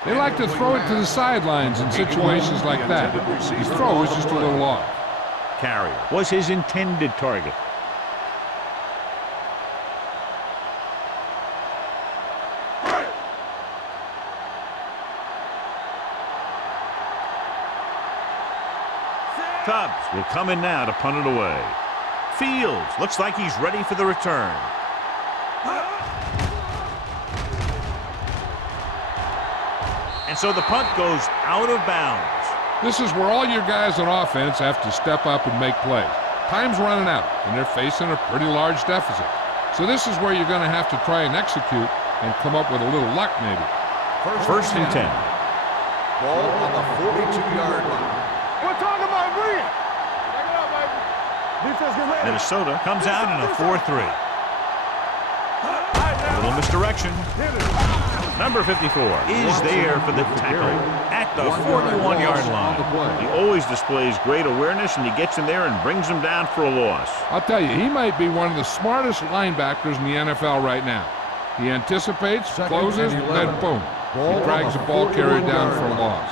They like to throw it to the sidelines in situations like that. His throw was just a little off. Carrier was his intended target. Tubbs will come in now to punt it away. Fields looks like he's ready for the return. And so the punt goes out of bounds. This is where all your guys on offense have to step up and make plays. Time's running out, and they're facing a pretty large deficit. So this is where you're going to have to try and execute and come up with a little luck, maybe. First and 10. Ball on the 42-yard line. We're talking about bringing. Check it out, baby. Defense get ready. Minnesota comes out in a 4-3. A little misdirection. Number 54 is there for the tackle at the 41-yard line. He always displays great awareness, and he gets in there and brings him down for a loss. I'll tell you, he might be one of the smartest linebackers in the NFL right now. He anticipates, closes, then boom. He drags the ball carrier down for a loss.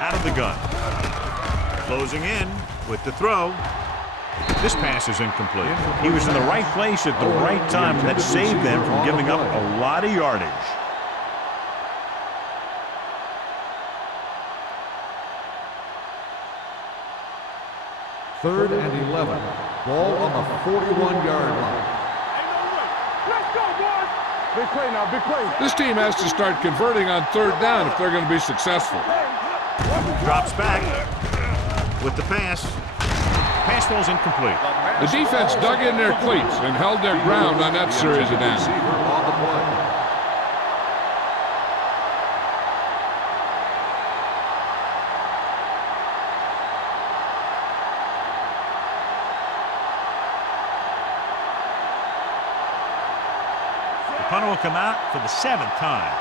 Out of the gun. Closing in with the throw. This pass is incomplete. He was in the right place at the right time, and that saved them from giving up a lot of yardage. Third and 11. Ball on the 41-yard line. Let's go, boys. Big play now, big play. This team has to start converting on third down if they're going to be successful. Drops back with the pass. Pass ball's incomplete. The defense dug in their cleats and held their ground on that series of downs. On the play. The punter will come out for the 7th time.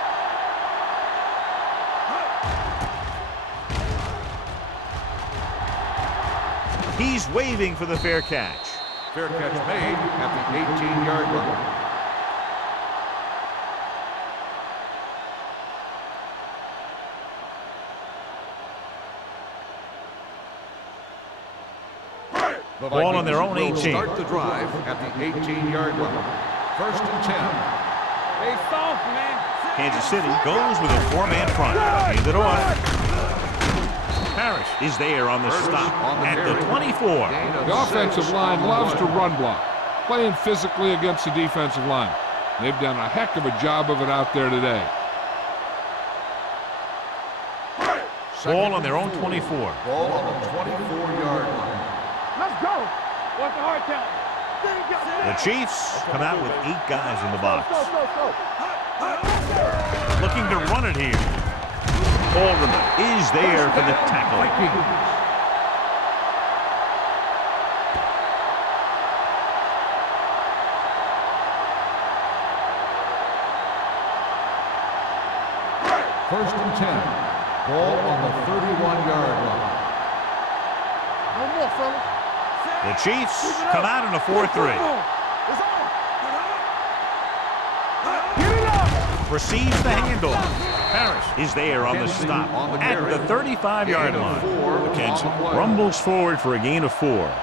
He's waving for the fair catch. Fair catch made at the 18-yard line. The Ball on their own Vikings will 18. Start the drive at the 18-yard line. First and 10. Stay soft, man. Kansas City goes with a 4-man front. Hand it off. Parrish is there on the stop at the 24. The offensive line loves to run block, playing physically against the defensive line. They've done a heck of a job of it out there today. Ball on their own 24. Ball on the 24-yard line. Let's go. What's the hard count? The Chiefs come out with 8 guys in the box. Go. Looking to run it here. Alderman is there for the tackle. First and 10. Ball on the 31-yard line. No more, fellas. The Chiefs come out in a 4-3. It's on. Get it up. Receives the handoff. Parrish is there on the stop at the 35-yard line. McKenzie rumbles forward for a gain of 4.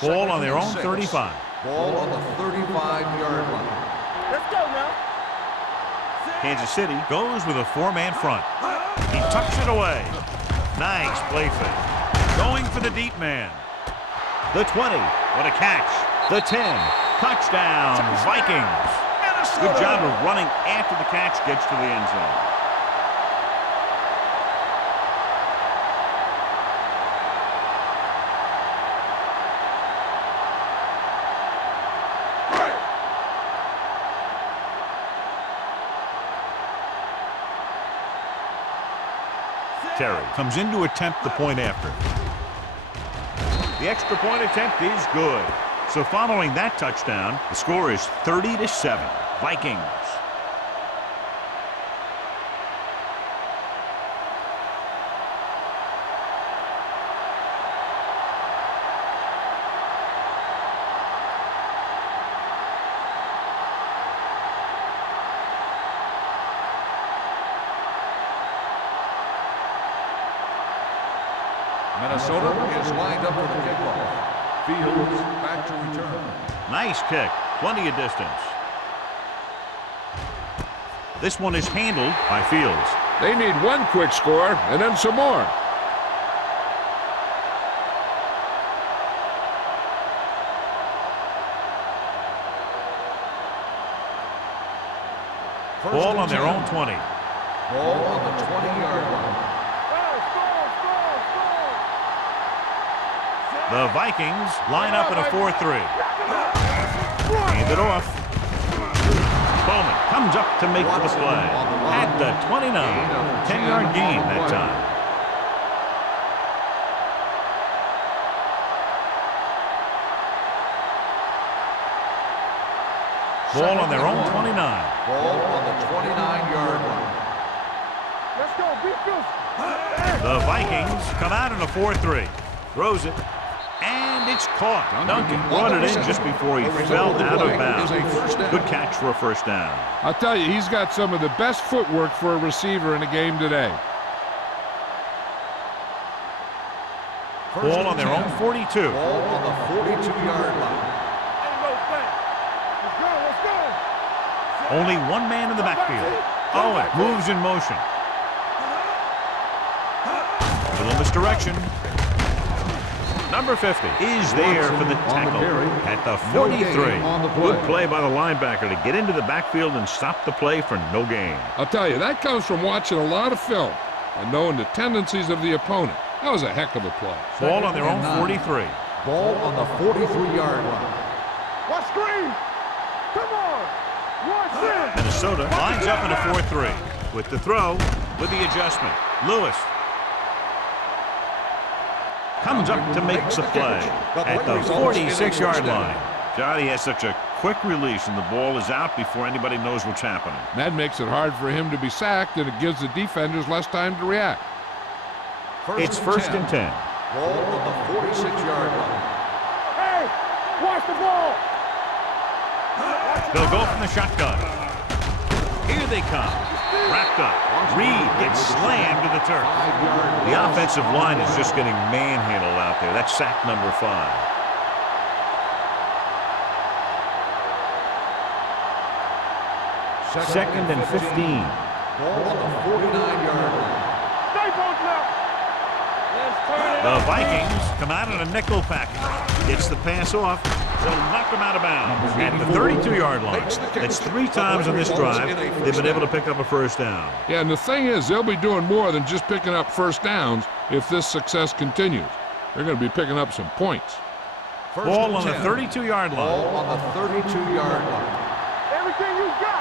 Ball on their own 35. Ball on the 35-yard line. Let's go now. Kansas City goes with a 4-man front. He tucks it away. Nice play fake. Going for the deep man. The 20. What a catch. The 10. Touchdown, Vikings. Good job of running after the catch gets to the end zone. Terry comes in to attempt the point after. The extra point attempt is good. So following that touchdown, the score is 30-7. Vikings. Minnesota is lined up for the kickoff. Fields back to return. Nice kick. Plenty of distance. This one is handled by Fields. They need one quick score and then some more. Ball on their own 20. Ball on the 20-yard line. The Vikings line up in a 4-3. Hand it off. Bowman comes up to make the play. At the 29. 10-yard gain that time. Ball on their own 29. Ball on the 29-yard line. Let's go, beat this. The Vikings come out in a 4-3. Throws it. And it's caught. Duncan brought it in just before he fell out of bounds. Good catch for a first down. I'll tell you, he's got some of the best footwork for a receiver in a game today. Ball on their own 42. Ball on the 42-yard line. Let's go. Only one man in the backfield. Owen moves in motion. Little misdirection. Number 50 is there for the tackle at the 43. Good play by the linebacker to get into the backfield and stop the play for no gain. I'll tell you, that comes from watching a lot of film and knowing the tendencies of the opponent. That was a heck of a play. Ball on their own 43. Ball on the 43-yard line. Watch screen. Come on. Watch this. Minnesota lines up in a 4-3 with the throw, with the adjustment. Lewis comes up to make the play at the 46-yard line. Johnny has such a quick release, and the ball is out before anybody knows what's happening. That makes it hard for him to be sacked, and it gives the defenders less time to react. It's first and 10. Ball on the 46-yard line. Hey, watch the ball. They'll go from the shotgun. Here they come. Wrapped up. Reed gets slammed to the turf. The offensive line is just getting manhandled out there. That's sack number 5. Second and 15. Ball on the 49-yard line. Stay both left. Let's turn it The up. Vikings come out in a nickel package. Gets the pass off. They'll knock him out of bounds at the 32-yard line. That's 3 times on this drive they've been able to pick up a first down. Yeah, and the thing is, they'll be doing more than just picking up first downs if this success continues. They're going to be picking up some points. Ball on the 32-yard Ball line. on the 32-yard line. Everything you got.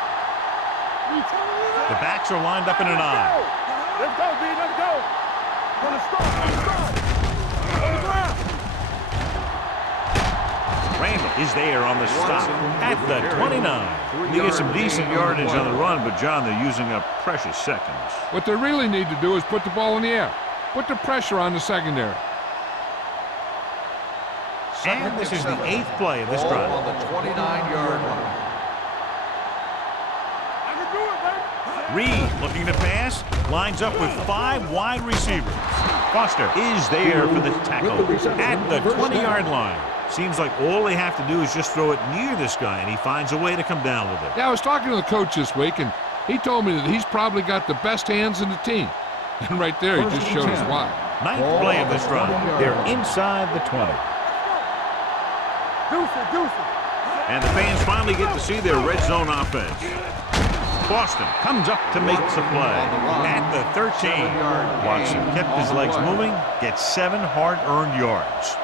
The backs are lined up in an eye. Let's go, B. Let's go. From the start. From the start. On the ground. Randall is there on the stop at the 29. They get some decent yardage on the run, but, John, they're using up precious seconds. What they really need to do is put the ball in the air. Put the pressure on the secondary. And this is the 8th play of this Ball drive. on the 29-yard line. I can do it, baby. Reed looking to pass, lines up with 5 wide receivers. Foster is there for the tackle at the 20-yard line. Seems like all they have to do is just throw it near this guy, and he finds a way to come down with it. Yeah, I was talking to the coach this week, and he told me that he's probably got the best hands in the team. And right there, he just showed us why. 9th play of this drive. They're inside the 20. Deuce it, deuce it. And the fans finally get to see their red zone offense. Boston comes up to make the play at the 13. Watson kept his legs moving, gets 7 hard-earned yards.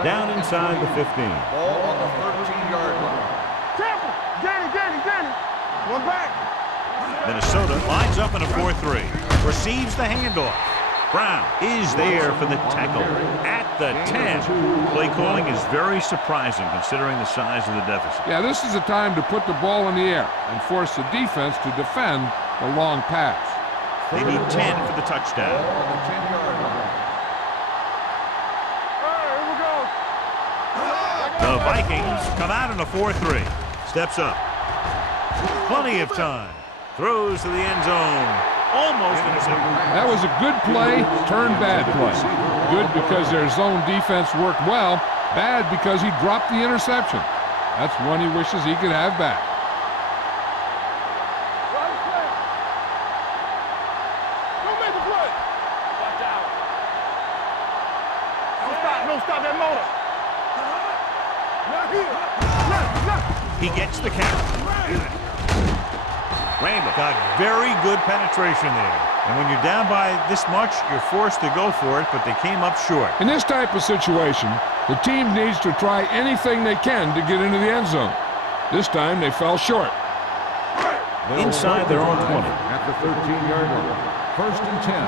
Down inside the 15. Ball on the 13-yard line. Temple. Danny. One back. Minnesota lines up in a 4-3. Receives the handoff. Brown is there for the tackle at the 10. Play calling is very surprising considering the size of the deficit. Yeah, this is a time to put the ball in the air and force the defense to defend the long pass. They need 10 for the touchdown. Ball on the 10-yard line. The Vikings come out in a 4-3. Steps up. Plenty of time. Throws to the end zone. Almost intercepted. That was a good play, turned bad play. Good because their zone defense worked well, Bad because he dropped the interception. That's one he wishes he could have back. Don't make the play. Watch out. Don't stop that motor. Not here. Left. He gets the count. Rainbow got very good penetration there. And when you're down by this much, you're forced to go for it, but they came up short. In this type of situation, the team needs to try anything they can to get into the end zone. This time they fell short. Inside their own 20. At the 13-yard line. First and 10.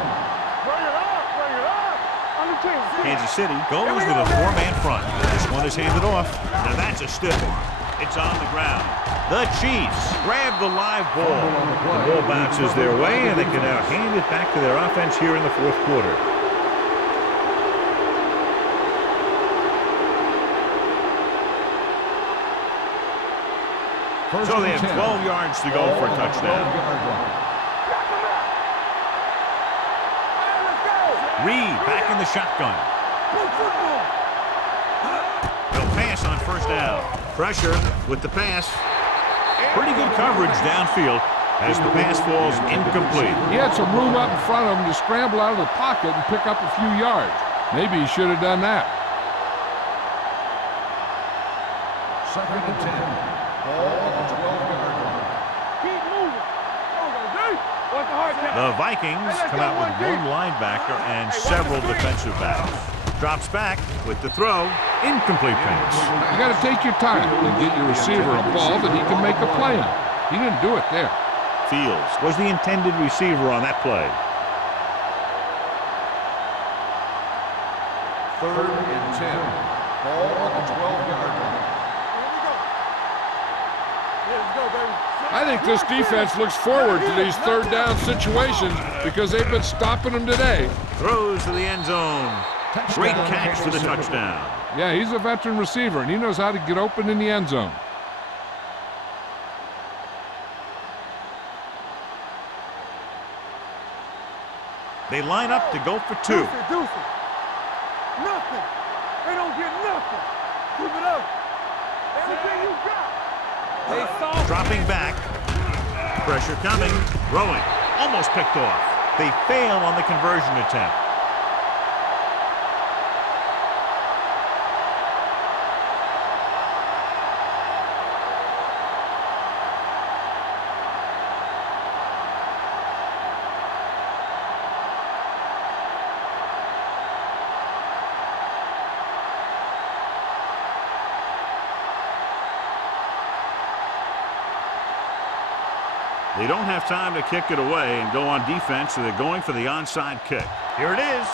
Bring it up. Bring it up. Under 10. Kansas City goes with a four-man front. This one is handed off. Now that's a stiff one. It's on the ground. The Chiefs grab the live ball. The ball bounces their way, and they can now hand it back to their offense here in the fourth quarter. So they have 12 yards to go for a touchdown. Reed back in the shotgun. They'll pass on first down. Pressure with the pass. Pretty good coverage downfield as the pass falls incomplete. He had some room up in front of him to scramble out of the pocket and pick up a few yards. Maybe he should have done that. Second and 10. Ball on the 12-yard line. Keep moving. Watch the hard count. The Vikings come out with one linebacker and several defensive backs. Drops back with the throw. Incomplete pass. You got to take your time and get your receiver a ball that he can make a play on. He didn't do it there. Fields was the intended receiver on that play. Third and 10. Ball on the 12-yard line. I think this defense looks forward to these third down situations because they've been stopping them today. Throws to the end zone. Great catch for the touchdown. Yeah, he's a veteran receiver, and he knows how to get open in the end zone. They line up to go for two. Deuces. Nothing. They don't get nothing. Keep it up. Everything you got. Dropping back. Pressure coming. Throwing. Almost picked off. They fail on the conversion attempt. They don't have time to kick it away and go on defense, so they're going for the onside kick. Here it is.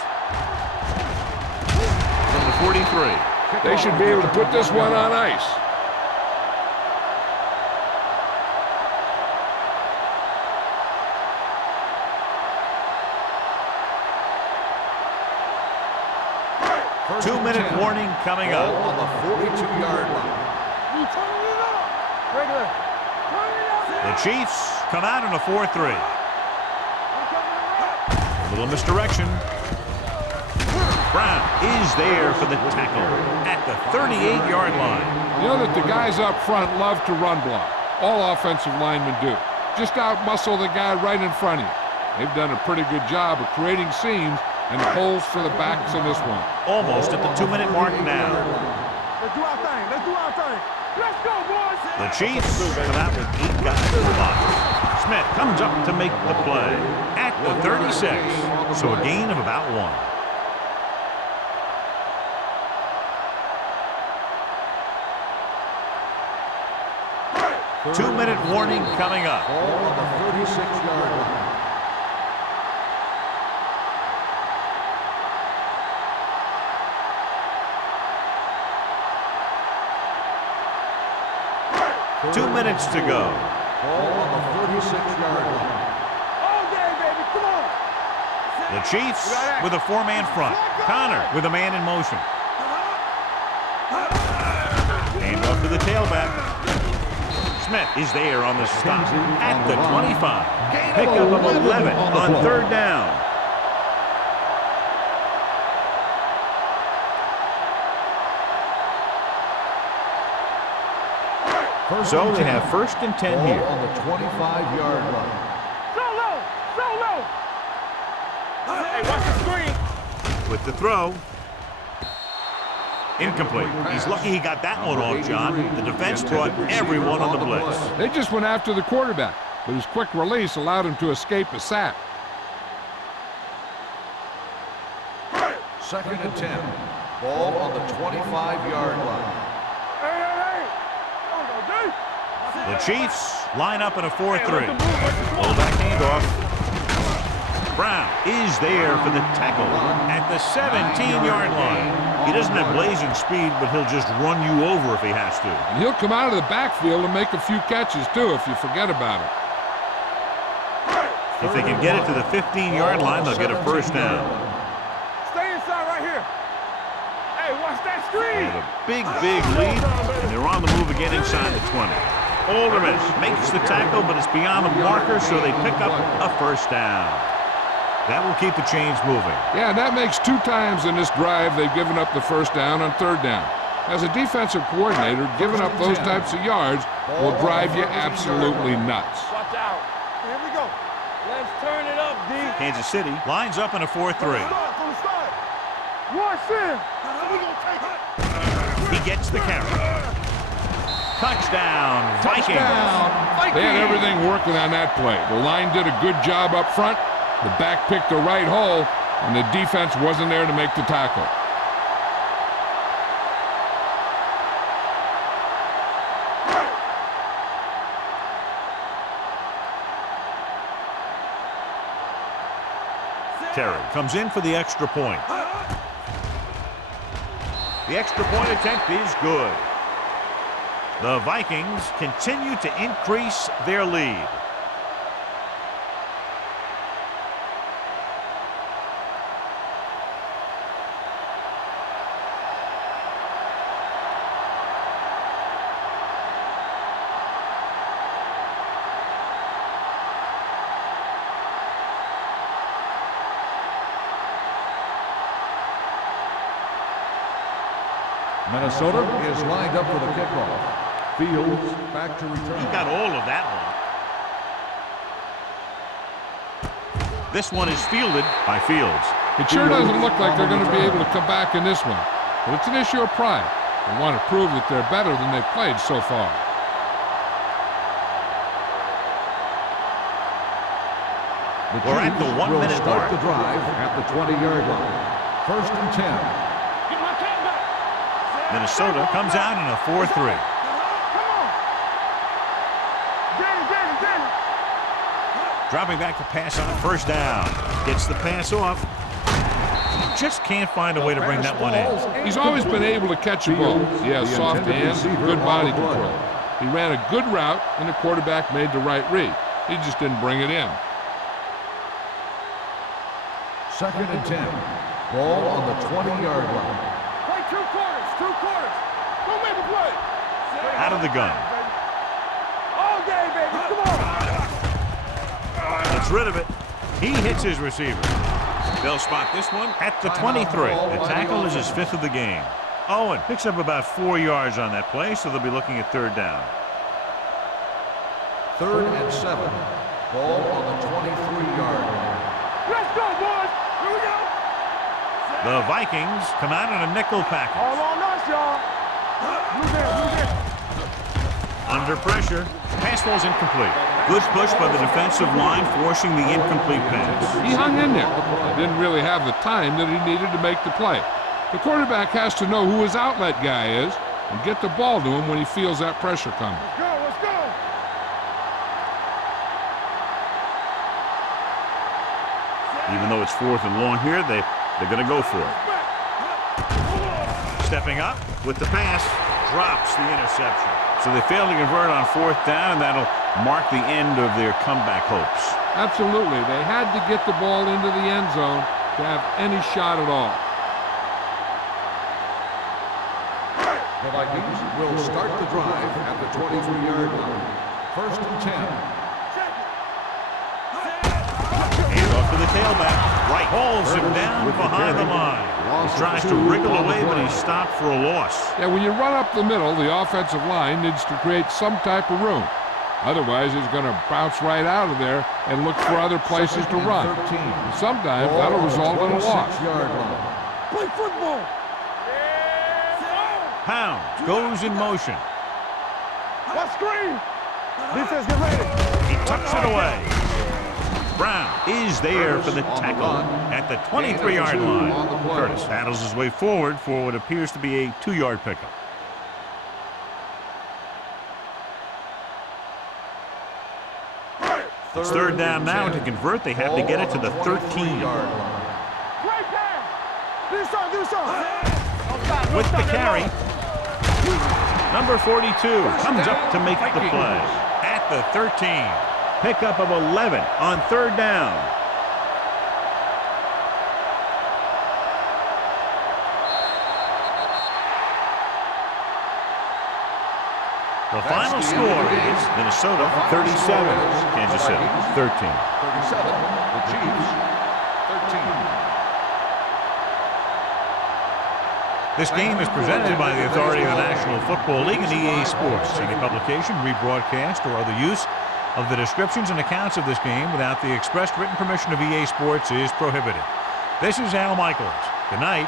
From the 43. They should be able to put this one on ice. First 2-minute warning coming Ball up. on the 42-yard line. You turn it up. Regular. Turn it up. The Chiefs come out in a 4-3. A little misdirection. Brown is there for the tackle at the 38-yard line. You know that the guys up front love to run block. All offensive linemen do. Just out-muscle the guy right in front of you. They've done a pretty good job of creating seams and holes for the backs in this one. Almost at the 2-minute mark now. Let's do our thing. Let's do our thing. Let's go, boys. The Chiefs come out with 8 guys in the box. Smith comes up to make the play at the 36. So a gain of about 1. 2-minute warning coming up. Ball on the 36-yard line. Two minutes to go. Ball on the 36-yard line. All day, baby. Come on. The Chiefs with a 4-man front. Connor with a man in motion. Hand off to the tailback. Smith is there on the stop at the 25. Pickup of 11 on third down. So they have 1st and 10 here. On the 25-yard line. Solo! Solo! Hey, watch the screen. With the throw. Incomplete. He's lucky he got that one off, John. The defense brought everyone on the blitz. They just went after the quarterback, but his quick release allowed him to escape a sack. 2nd and 10. Ball on the 25-yard line. Hey! The Chiefs line up in a 4-3. Fullback handoff. Brown is there for the tackle at the 17-yard line. He doesn't have blazing speed, but he'll just run you over if he has to. And he'll come out of the backfield and make a few catches, too, if you forget about it. If they can get it to the 15-yard line, they'll get a 1st down. Stay inside right here. Hey, watch that They screen. have a big lead, and they're on the move again inside the 20. Alderman makes the tackle, but it's beyond the marker, so they pick up a 1st down. That will keep the chains moving. Yeah, that makes 2 times in this drive they've given up the 1st down on 3rd down. As a defensive coordinator, giving up those types of yards will drive you absolutely nuts. Watch out. Here we go. Let's turn it up, D. Kansas City lines up in a 4-3. From the start. Watch him. We gonna take it. He gets the carry. Touchdown, Vikings. They had everything working on that play. The line did a good job up front. The back picked the right hole, and the defense wasn't there to make the tackle. Terry comes in for the extra point. The extra point attempt is good. The Vikings continue to increase their lead. Minnesota is lined up for the kickoff. Fields back to return. He got all of that one. This one is fielded by Fields. It sure doesn't look like they're going to be able to come back in this one, but it's an issue of pride. They want to prove that they're better than they've played so far. We're at the 1 minute mark. Start the drive at the 20-yard line. 1st and 10. Get my cat back. Minnesota comes out in a 4-3. Come on. Get it. Dropping back to pass on 1st down. Gets the pass off. Just can't find a way to bring that one in. He's always been able to catch a ball. He has soft hands and good body control. He ran a good route, and the quarterback made the right read. He just didn't bring it in. 2nd and 10. Ball on the 20-yard line. Play 2 quarters. Don't make a play. Out of the gun. All day, baby. Come on. Gets rid of it. He hits his receiver. They'll spot this one at the 23. The tackle is his 5th of the game. Owen picks up about 4 yards on that play, so they'll be looking at 3rd down. 3rd and 7. Ball on the 23-yard line. Let's go, boys. Here we go. The Vikings come out in a nickel package. All on us, y'all. Move in. Under pressure. Pass ball's incomplete. Good push by the defensive line, forcing the incomplete pass. He hung in there. He didn't really have the time that he needed to make the play. The quarterback has to know who his outlet guy is and get the ball to him when he feels that pressure coming. Let's go. Even though it's 4th and long here, they're going to go for it. Stepping up with the pass, drops the interception. So they fail to convert on 4th down, and that'll mark the end of their comeback hopes. Absolutely. They had to get the ball into the end zone to have any shot at all. The Vikings will start the drive at the 23-yard line. 1st and 10. Hands off to the tailback. Right. Hauls him down behind the line. He tries to wriggle away, but he's stopped for a loss. Yeah, when you run up the middle, the offensive line needs to create some type of room. Otherwise, he's going to bounce right out of there and look for other places to run. Sometimes that'll result in a loss. Play football. Pound goes in motion. What screen? Defense, get ready. He tucks it away. Brown is there for the tackle at the 23-yard line. Curtis battles his way forward for what appears to be a 2-yard pickup. It's third down now, and to convert, they have to get it to the 13. Great pass. Do something. With the carry, number 42 comes up to make the play at the 13. Pickup of 11 on third down. The final score is Minnesota 37, Kansas City 13. 37, the Chiefs 13. This game is presented by the authority of the National Football League and EA Sports. Any publication, rebroadcast, or other use of the descriptions and accounts of this game without the expressed written permission of EA Sports is prohibited. This is Al Michaels. Good night.